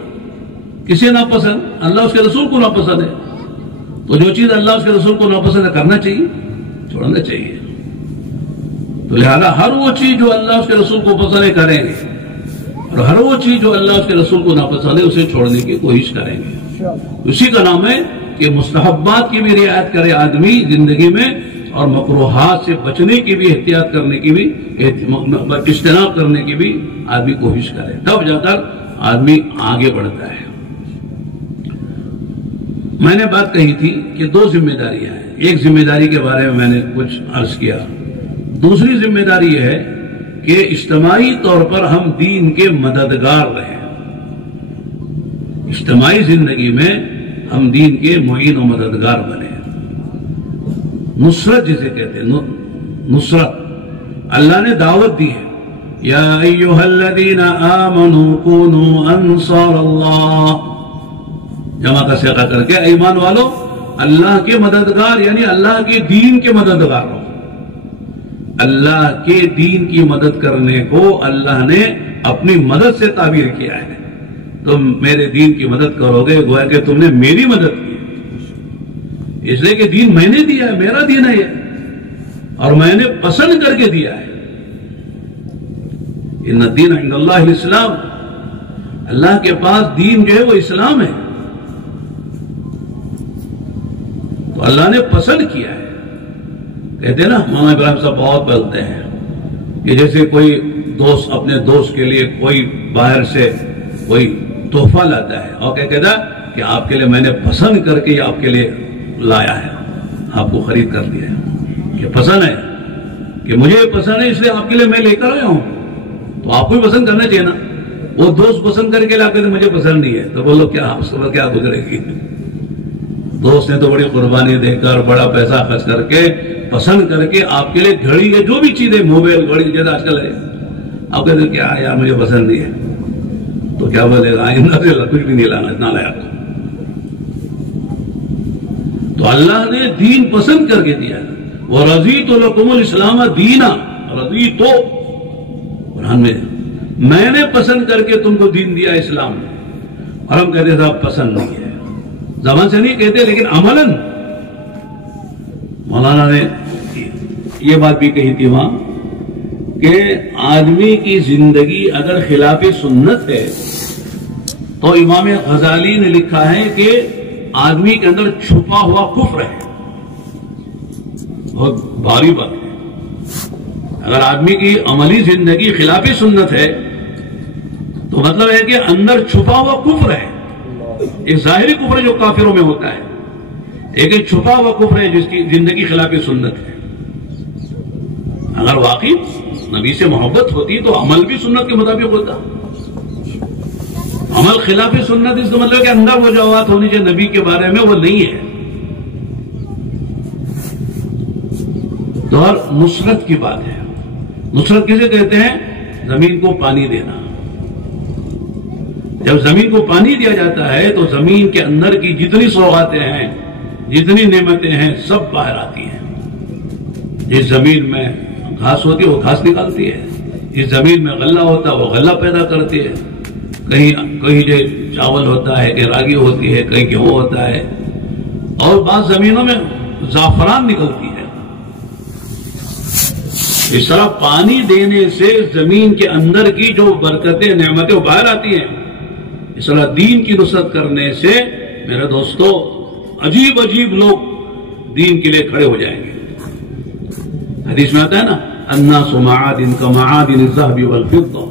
کسے ناپسند؟ اللہ اس کے رسول کو ناپسند ہے، تو جو چیز اللہ اس کے رسول کو ناپسند ہے کرنا چاہیے، چھوڑنا چاہیے۔ تو لہذا ہر وہ چیز جو اللہ اس کے رسول کو پسند ہے کریں گے، اور ہر وہ چیز جو اللہ اس کے رسول کو ناپسند ہے اسے چھوڑنے کی کوشش کریں گے۔ اسی کا نام ہے کہ مستحبات کی بھی رعایت کرے آدمی زندگی میں، اور مکروہات سے بچنے کی بھی، احتیاط کرنے کی بھی، اجتناب کرنے کی بھی آدمی کوشش کرے، تب جا کر آدمی آگے بڑھتا ہے۔ میں نے بات کہی تھی کہ دو ذمہ داریاں ہیں، ایک ذمہ داری کے بارے میں میں نے کچھ عرض کیا، دوسری ذمہ داری یہ ہے کہ اجتماعی طور پر ہم دین کے مددگار رہیں، اجتماعی زندگی میں ہم دین کے معین و مددگار بنیں۔ نصرت جسے کہتے ہیں، نصرت اللہ نے دعوت دی ہے، یا ایھا الذین آمنوا کونوا انصار اللہ، جمع کا صیغہ کر کے ایمان والو اللہ کے مددگار، یعنی اللہ کے دین کے مددگار ہو۔ اللہ کے دین کی مدد کرنے کو اللہ نے اپنی مدد سے تعبیر کیا ہے۔ تم میرے دین کی مدد کرو گے گویا کہ تم نے میری مدد کی، اس لیے کہ دین میں نے دیا ہے، میرا دین ہے یہ، اور میں نے پسند کر کے دیا ہے۔ ان الدین عند اللہ الاسلام، اللہ کے پاس دین جو ہے وہ اسلام ہے، تو اللہ نے پسند کیا ہے۔ کہتے ہیں نا، مولانا ابراہیم صاحب بہت بولتے ہیں کہ جیسے کوئی دوست اپنے دوست کے لیے کوئی باہر سے کوئی تحفہ لاتا ہے اور کہتا ہے کہ آپ کے لیے میں نے پسند کر کے آپ کے لیے لایا ہے، آپ کو خرید کر دیا ہے، کہ پسند ہے، کہ مجھے پسند ہے اس لیے آپ کے لیے میں لے کر آیا ہوں، تو آپ کو بھی پسند کرنا چاہیے نا۔ وہ دوست پسند کر کے لا کے مجھے پسند نہیں ہے، تو بولو کیا اس پر کیا گزرے گی؟ دوست نے تو بڑی قربانی دے کر، بڑا پیسہ خرچ کر کے، پسند کر کے آپ کے لیے گھڑی ہے، جو بھی چیزیں، موبائل گھڑی جیسے آج کل ہے، آپ کہتے ہیں کیا یار مجھے پسند نہیں ہے، تو کیا بولے گا آئندہ سے کچھ بھی نہیں لانا، اتنا لایا تو اللہ نے دین پسند کر کے دیا۔ وَرَضِيتُ لَكُمُ الْإِسْلَامَ دِينًا، رضیت قرآن میں نے پسند کر کے تم کو دین دیا اسلام، اور ہم کہتے صاحب پسند نہیں ہے، زبان سے نہیں کہتے لیکن عملاً مولانا نے یہ بات بھی کہی تھی وہاں کہ آدمی کی زندگی اگر خلاف سنت ہے تو امام غزالی نے لکھا ہے کہ آدمی کے اندر چھپا ہوا کفر ہے. بہت بھاری بات ہے. اگر آدمی کی عملی زندگی خلاف سنت ہے تو مطلب ہے کہ اندر چھپا ہوا کفر ہے. ایک ظاہری کفر جو کافروں میں ہوتا ہے، ایک چھپا ہوا کفر ہے جس کی زندگی خلاف سنت ہے. اگر واقعی نبی سے محبت ہوتی تو عمل بھی سنت کے مطابق ہوتا. عمل خلاف سنت اس کا مطلب کہ اندر وہ جو بات ہونی چاہیے نبی کے بارے میں وہ نہیں ہے. تو اور نصرت کی بات ہے. نصرت کسے کہتے ہیں؟ زمین کو پانی دینا. جب زمین کو پانی دیا جاتا ہے تو زمین کے اندر کی جتنی سوغاتیں ہیں، جتنی نعمتیں ہیں، سب باہر آتی ہیں. جس زمین میں گھاس ہوتی ہے وہ گھاس نکالتی ہے، جس زمین میں غلہ ہوتا ہے وہ غلہ پیدا کرتی ہے. کہیں جو چاول ہوتا ہے، کہیں راگی ہوتی ہے، کہیں گیہوں ہوتا ہے، اور بعض زمینوں میں زعفران نکلتی ہے. اس طرح پانی دینے سے زمین کے اندر کی جو برکتیں نعمتیں وہ باہر آتی ہیں. اس طرح دین کی نصرت کرنے سے میرے دوستو عجیب عجیب لوگ دین کے لیے کھڑے ہو جائیں گے. حدیث میں آتا ہے نا، الناس معادن کمعادن الذهب والفضة.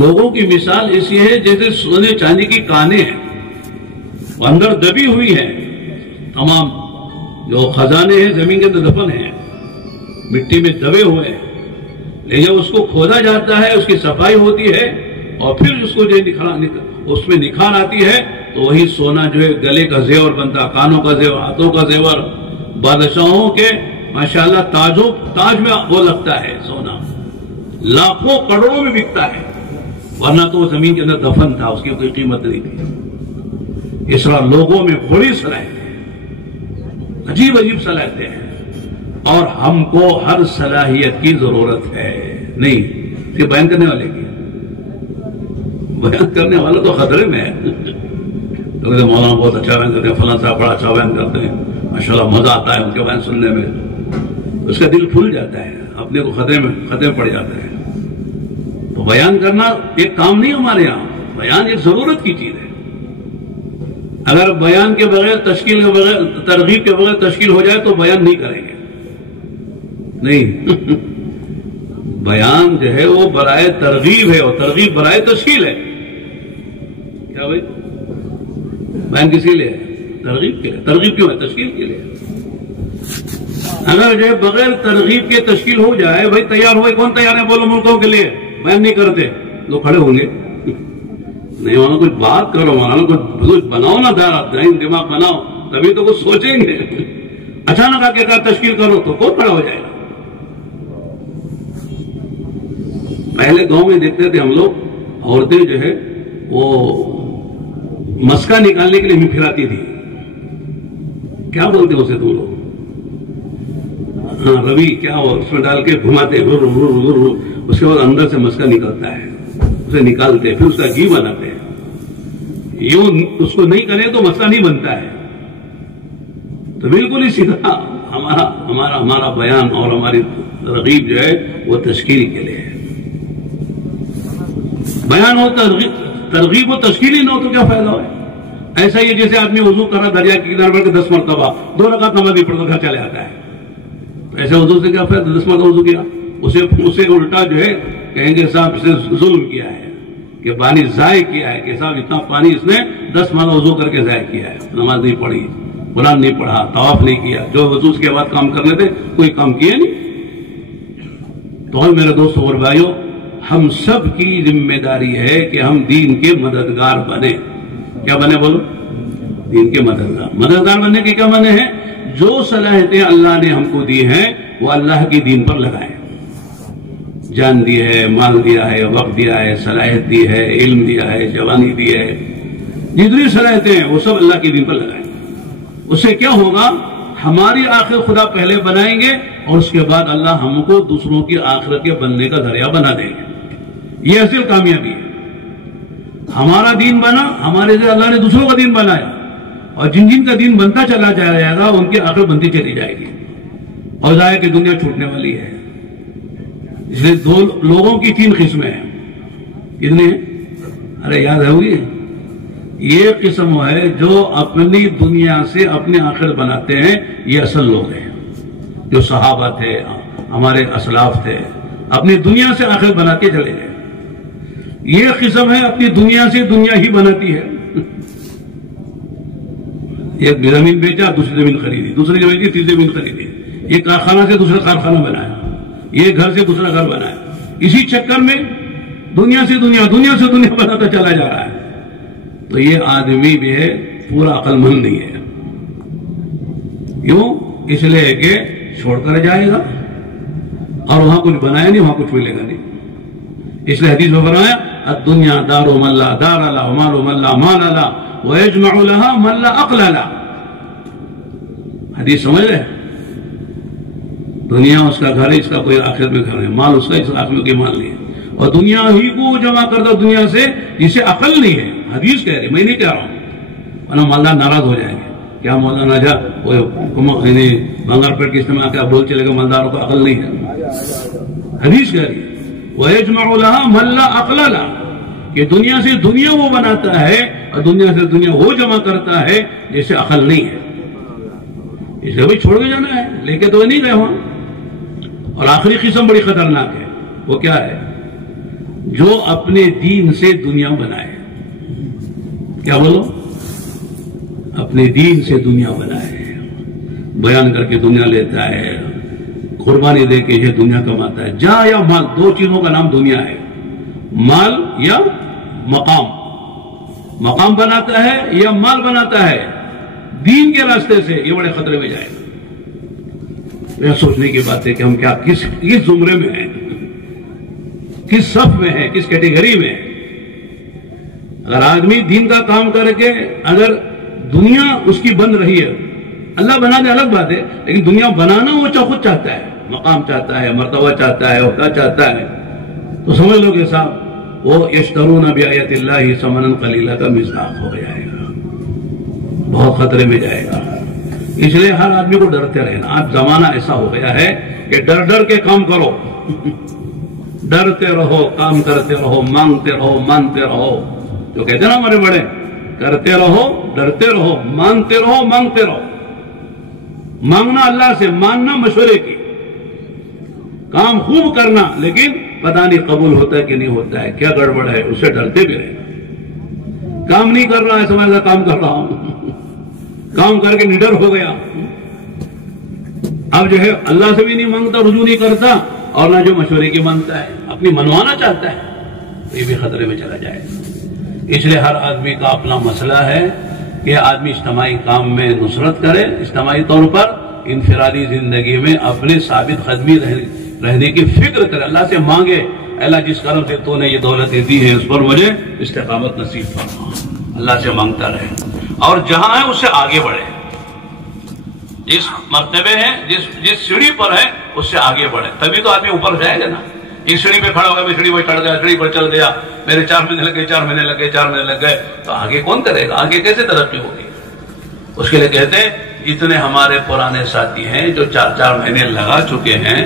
لوگوں کی مثال ایسی ہے جیسے سونے چاندی کی کانیں ہیں، وہ اندر دبی ہوئی ہیں. تمام جو خزانے ہیں زمین کے اندر دفن ہیں، مٹی میں دبے ہوئے ہیں. لیکن جب اس کو کھودا جاتا ہے، اس کی صفائی ہوتی ہے اور پھر اس کو جو اس میں نکھار آتی ہے تو وہی سونا جو ہے گلے کا زیور بنتا، کانوں کا زیور، ہاتھوں کا زیور. بادشاہوں کے ماشاءاللہ تاج میں وہ لگتا ہے سونا، لاکھوں کروڑوں میں بکتا ہے. ورنہ تو وہ زمین کے اندر دفن تھا، اس کی کوئی قیمت نہیں تھی. اس طرح لوگوں میں بڑی صلاحیتیں، عجیب عجیب صلاحیتیں ہیں، اور ہم کو ہر صلاحیت کی ضرورت ہے. نہیں کہ بیان کرنے والے کی، بیان کرنے والا تو خطرے میں ہے. تو مولانا بہت اچھا بیان کرتے ہیں، فلاں صاحب بڑا اچھا بیان کرتے ہیں، ماشاءاللہ مزہ آتا ہے ان کے بیان سننے میں. اس کا دل پھول جاتا ہے، اپنے کو خطرے میں پڑ جاتا ہے. تو بیان کرنا ایک کام نہیں ہمارے یہاں، بیان ایک ضرورت کی چیز ہے. اگر بیان کے بغیر، تشکیل کے بغیر، ترغیب کے بغیر تشکیل ہو جائے تو بیان نہیں کریں گے. نہیں بیان جو ہے وہ برائے ترغیب ہے اور ترغیب برائے تشکیل ہے. کیا بھائی بیان کس کے لیے ہے؟ ترغیب کے لیے. ترغیب کیوں ہے؟ تشکیل کے لیے. اگر جو ہے بغیر ترغیب کے تشکیل ہو جائے، بھائی تیار ہوئے، کون تیار ہے بولو ملکوں کے لیے؟ بیان نہیں کرتے لوگ کھڑے ہوں گے. نہیں وہاں کچھ بات کرو، وہاں کچھ بناؤ نا، دماغ بناؤ، تبھی تو کچھ سوچیں گے. اچانک آ کے کہا تشکیل کرو تو کون کھڑا ہو جائے گا؟ پہلے گاؤں میں دیکھتے تھے ہم لوگ، عورتیں جو ہے وہ مسکا نکالنے کے لیے بھی پھراتی تھی. کیا بولتے اسے تم لوگ؟ ہاں روی، کیا وہ اس میں ڈال کے گھماتے، اس کے بعد اندر سے مسکا نکلتا ہے، اسے نکالتے، پھر اس کا گھی بناتے ہیں. یوں اس کو نہیں کرے تو مسکا نہیں بنتا ہے. تو بالکل اسی طرح ہمارا بیان اور ہماری ترغیب جو ہے وہ تشکیل کے لیے ہے. بیان ہو ترغیب و تشکیل ہی نہ ہو تو کیا فائدہ ہے؟ ایسا ہی جیسے آدمی وضو کر رہا دریا کی کنارے کے 10 مرتبہ 2 رکعت نماز بھی پڑھتا گھر چلے آتا ہے. ایسے وضو سے کیا فائدہ؟ 10 مرتبہ وضو کیا، اسے الٹا جو ہے کہیں گے صاحب اس نے ظلم کیا ہے کہ پانی ضائع کیا ہے، کہ صاحب اتنا پانی اس نے 10 مرتبہ وضو کر کے ضائع کیا ہے. نماز نہیں پڑھی، قرآن نہیں پڑھا، طواف نہیں کیا، جو وضو کے بعد کام کر لیتے کوئی کام کیا نہیں. تو میرے دوستوں اور بھائیوں، ہم سب کی ذمہ داری ہے کہ ہم دین کے مددگار بنیں. کیا بنے بولو؟ دین کے مددگار. مددگار بننے کے کیا معنی ہے؟ جو صلاحیتیں اللہ نے ہم کو دی ہیں وہ اللہ کی دین پر لگائیں. جان دی ہے، مال دیا ہے، وقت دیا ہے، صلاحیت دی ہے، علم دیا ہے، جوانی دی ہے، جتنی صلاحیتیں ہیں وہ سب اللہ کی دین پر لگائیں. اس سے کیا ہوگا؟ ہماری آخرت خدا پہلے بنائیں گے اور اس کے بعد اللہ ہم کو دوسروں کی آخرت کے بننے کا ذریعہ بنا دیں گے. یہ اصل کامیابی ہے. ہمارا دین بنا، ہمارے سے اللہ نے دوسروں کا دین بنایا، اور جن جن کا دین بنتا چلا جائے گا ان کی آخر بنتی چلی جائے گی، اور ظاہر کہ دنیا چھوٹنے والی ہے۔ اس لیے دو لوگوں کی 3 قسمیں ہیں۔ کتنی ہیں؟ ارے یاد ہوگی؟ یہ قسم ہے جو اپنی دنیا سے اپنے آخرت بناتے ہیں، یہ اصل لوگ ہیں، جو صحابہ تھے، ہمارے اسلاف تھے، اپنی دنیا سے آخرت بناتے چلے گئے۔ یہ قسم ہے اپنی دنیا سے دنیا ہی بناتی ہے۔ ایک زمین بیچا، دوسری زمین خریدی، دوسری زمین بیچی، تیسری زمین خریدی، یہ کارخانہ سے دوسرا کارخانہ بنایا، یہ گھر سے دوسرا گھر بنایا، اسی چکر میں دنیا سے دنیا بناتا چلا جا رہا ہے۔ تو یہ آدمی بھی ہے پورا عقل مند نہیں ہے۔ کیوں؟ اس لیے کہ چھوڑ کر جائے گا اور وہاں کچھ بنایا نہیں، وہاں کچھ ملے گا نہیں۔ اس لیے حدیث میں فرمایا الدنیا دار من لا دار لا ومال من لا مال لا ويجمع لها من لا عقل لا۔ حدیث سمجھ رہے؟ دنیا اس کا گھر ہے، اس کا کوئی آخرت میں گھر ہے، مال اس کا، اس آخرت میں کوئی مال نہیں ہے، اور دنیا ہی کو جمع کرتا دنیا سے جسے عقل نہیں ہے۔ حدیث کہہ رہے، میں نہیں کہہ رہا ہوں، ورنہ مالدار ناراض ہو جائیں گے۔ کیا مولانا جا بنگال پیٹ کے استعمال کیا بول چلے گا مالداروں کو عقل نہیں ہے؟ حدیث کہہ رہی وَيَجْمَعُ لَهَا مَن لَا عَقْلَ لَهُ، کہ دنیا سے دنیا وہ بناتا ہے اور دنیا سے دنیا وہ جمع کرتا ہے جیسے عقل نہیں ہے۔ اسے بھی چھوڑ کے جانا ہے، لے کے تو نہیں گئے وہاں۔ اور آخری قسم بڑی خطرناک ہے، وہ کیا ہے؟ جو اپنے دین سے دنیا بنائے۔ کیا بولو؟ اپنے دین سے دنیا بنائے، بیان کر کے دنیا لیتا ہے، قربانی دے کے یہ دنیا کماتا ہے۔ جا یا مال، 2 چیزوں کا نام دنیا ہے، مال یا مقام۔ مقام بناتا ہے یا مال بناتا ہے دین کے راستے سے، یہ بڑے خطرے میں جائے گا۔ یہ سوچنے کی بات ہے کہ ہم کیا کس زمرے میں ہیں، کس صف میں ہیں، کس کیٹیگری میں ہیں۔ اگر آدمی دین کا کام کر کے اگر دنیا اس کی بن رہی ہے، اللہ بنا دے الگ بات ہے، لیکن دنیا بنانا وہ خود چاہتا ہے، مقام چاہتا ہے، مرتبہ چاہتا ہے، عہدہ چاہتا ہے، تو سمجھ لو کہ صاحب وہ یشترون بآیات اللہ ثمنا قلیلا کا مزاق ہو جائے گا، بہت خطرے میں جائے گا۔ اس لیے ہر آدمی کو ڈرتے رہنا۔ آج زمانہ ایسا ہو گیا ہے کہ ڈر ڈر کے کام کرو، ڈرتے رہو، کام کرتے رہو، مانگتے رہو، مانتے رہو، جو کہتے ہیں نا ہمارے بڑے، کرتے رہو، ڈرتے رہو، مانتے رہو، مانگتے رہو۔ مانگنا اللہ سے، ماننا مشورے کی، کام خوب کرنا، لیکن پتہ نہیں قبول ہوتا ہے کہ نہیں ہوتا ہے، کیا گڑبڑ ہے، اسے ڈرتے بھی رہے۔ کام نہیں کر رہا ہے، سمجھتا کام کر رہا ہوں، کام کر کے نڈر ہو گیا، اب جو ہے اللہ سے بھی نہیں مانگتا، رجوع نہیں کرتا، اور نہ جو مشورے کی مانگتا ہے، اپنی منوانا چاہتا ہے، تو یہ بھی خطرے میں چلا جائے گا۔ اس لیے ہر آدمی کا اپنا مسئلہ ہے کہ آدمی اجتماعی کام میں نصرت کرے، اجتماعی طور پر انفرادی زندگی میں اپنے ثابت قدمی رہنے کی فکر کرے، اللہ سے مانگے، اللہ جس کرم سے تو نے یہ دولتیں دی ہیں اس پر مجھے استقامت نصیب فرما، اللہ سے مانگتا رہے، اور جہاں ہے اس سے آگے بڑھے، جس مرتبے ہے، جس سیڑھی پر ہے اس سے آگے بڑھے، تبھی تو آدمی اوپر جائے گا نا۔ ایک سیڑھی پہ کھڑا ہو گیا، میں سیڑھی پہ چڑھ گیا، سیڑھی پر چل گیا، میرے 4 مہینے لگ گئے، 4 مہینے لگ گئے، 4 مہینے لگ گئے، تو آگے کون کرے گا؟ آگے کیسے ترقی ہوگی؟ اس کے لیے کہتے ہیں جتنے ہمارے پرانے ساتھی ہیں جو 4 مہینے لگا چکے ہیں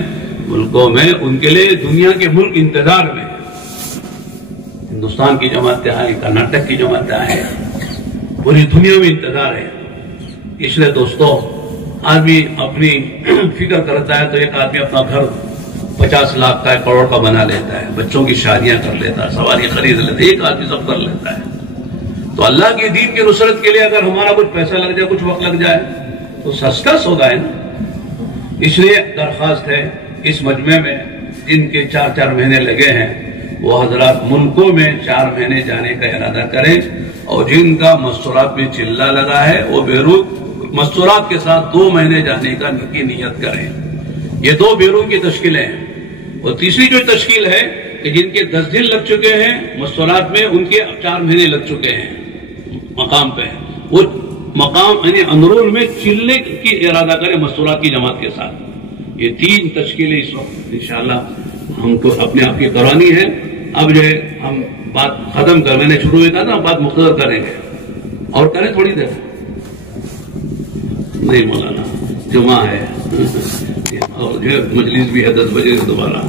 ملکوں میں، ان کے لیے دنیا کے ملک انتظار میں، ہندوستان کی جماعتیں آئیں، کرناٹک کی جماعتیں آئیں، پوری دنیا میں انتظار ہے۔ اس لیے دوستو، آدمی اپنی فکر کرتا ہے تو ایک آدمی اپنا گھر 50 لاکھ کا 1 کروڑ کا بنا لیتا ہے، بچوں کی شادیاں کر لیتا ہے، سواری خرید لیتا ہے، ایک آدمی سب کر لیتا ہے۔ تو اللہ کے دین کی نصرت کے لیے اگر ہمارا کچھ پیسہ لگ جائے، کچھ وقت لگ جائے تو سستا سودا ہے نا۔ اس لیے درخواست ہے اس مجمع میں جن کے 4 مہینے لگے ہیں وہ حضرات ملکوں میں 4 مہینے جانے کا ارادہ کریں، اور جن کا مستورات میں چلہ لگا ہے وہ بیروت مستورات کے ساتھ 2 مہینے جانے کی نیت کریں۔ یہ 2 بیرون کی تشکیلیں ہیں، اور تیسری جو تشکیل ہے کہ جن کے 10 دن لگ چکے ہیں مستورات میں، ان کے 4 مہینے لگ چکے ہیں مقام پہ، وہ مقام یعنی اندرون میں چلنے کی ارادہ کریں مستورات کی جماعت کے ساتھ۔ یہ 3 تشکیلیں اس وقت انشاءاللہ ہم کو اپنے آپ کی کرانی ہے، اب جو ہے ہم بات ختم کر، میں نے شروع میں کہا تھا بات مختصر کریں گے اور کریں تھوڑی دیر، نہیں مولانا جمعہ ہے اور جو ہے مجلس بھی ہے 10 بجے سے دوبارہ،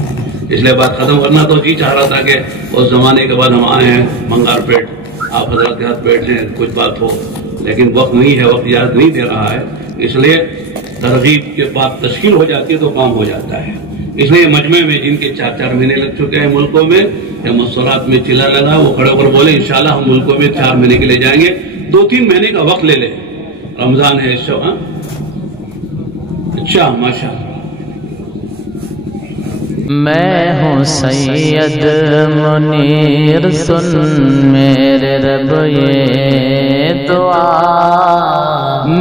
اس لیے بات ختم کرنا تو جی چاہ رہا تھا کہ اس زمانے کے بعد ہم آئے ہیں منگار پیٹ، آپ حضرات کے ہاتھ بیٹھ جائیں کچھ بات ہو، لیکن وقت نہیں ہے، وقت اجازت نہیں دے رہا ہے، اس لیے ترغیب کے بعد تشکیل ہو جاتی ہے تو کام ہو جاتا ہے۔ اس لیے مجمع میں جن کے 4 مہینے لگ چکے ہیں ملکوں میں یا مسورات میں چلا لگا، وہ کھڑے کر بولے انشاءاللہ ہم ملکوں میں 4 مہینے کے لیے جائیں گے، 2-3 مہینے کا وقت لے لیں، رمضان ہے اچھا ماشاء اللہ۔ میں ہوں سید منیر سن میرے رب یہ دعا،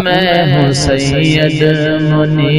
میں ہوں سید منیر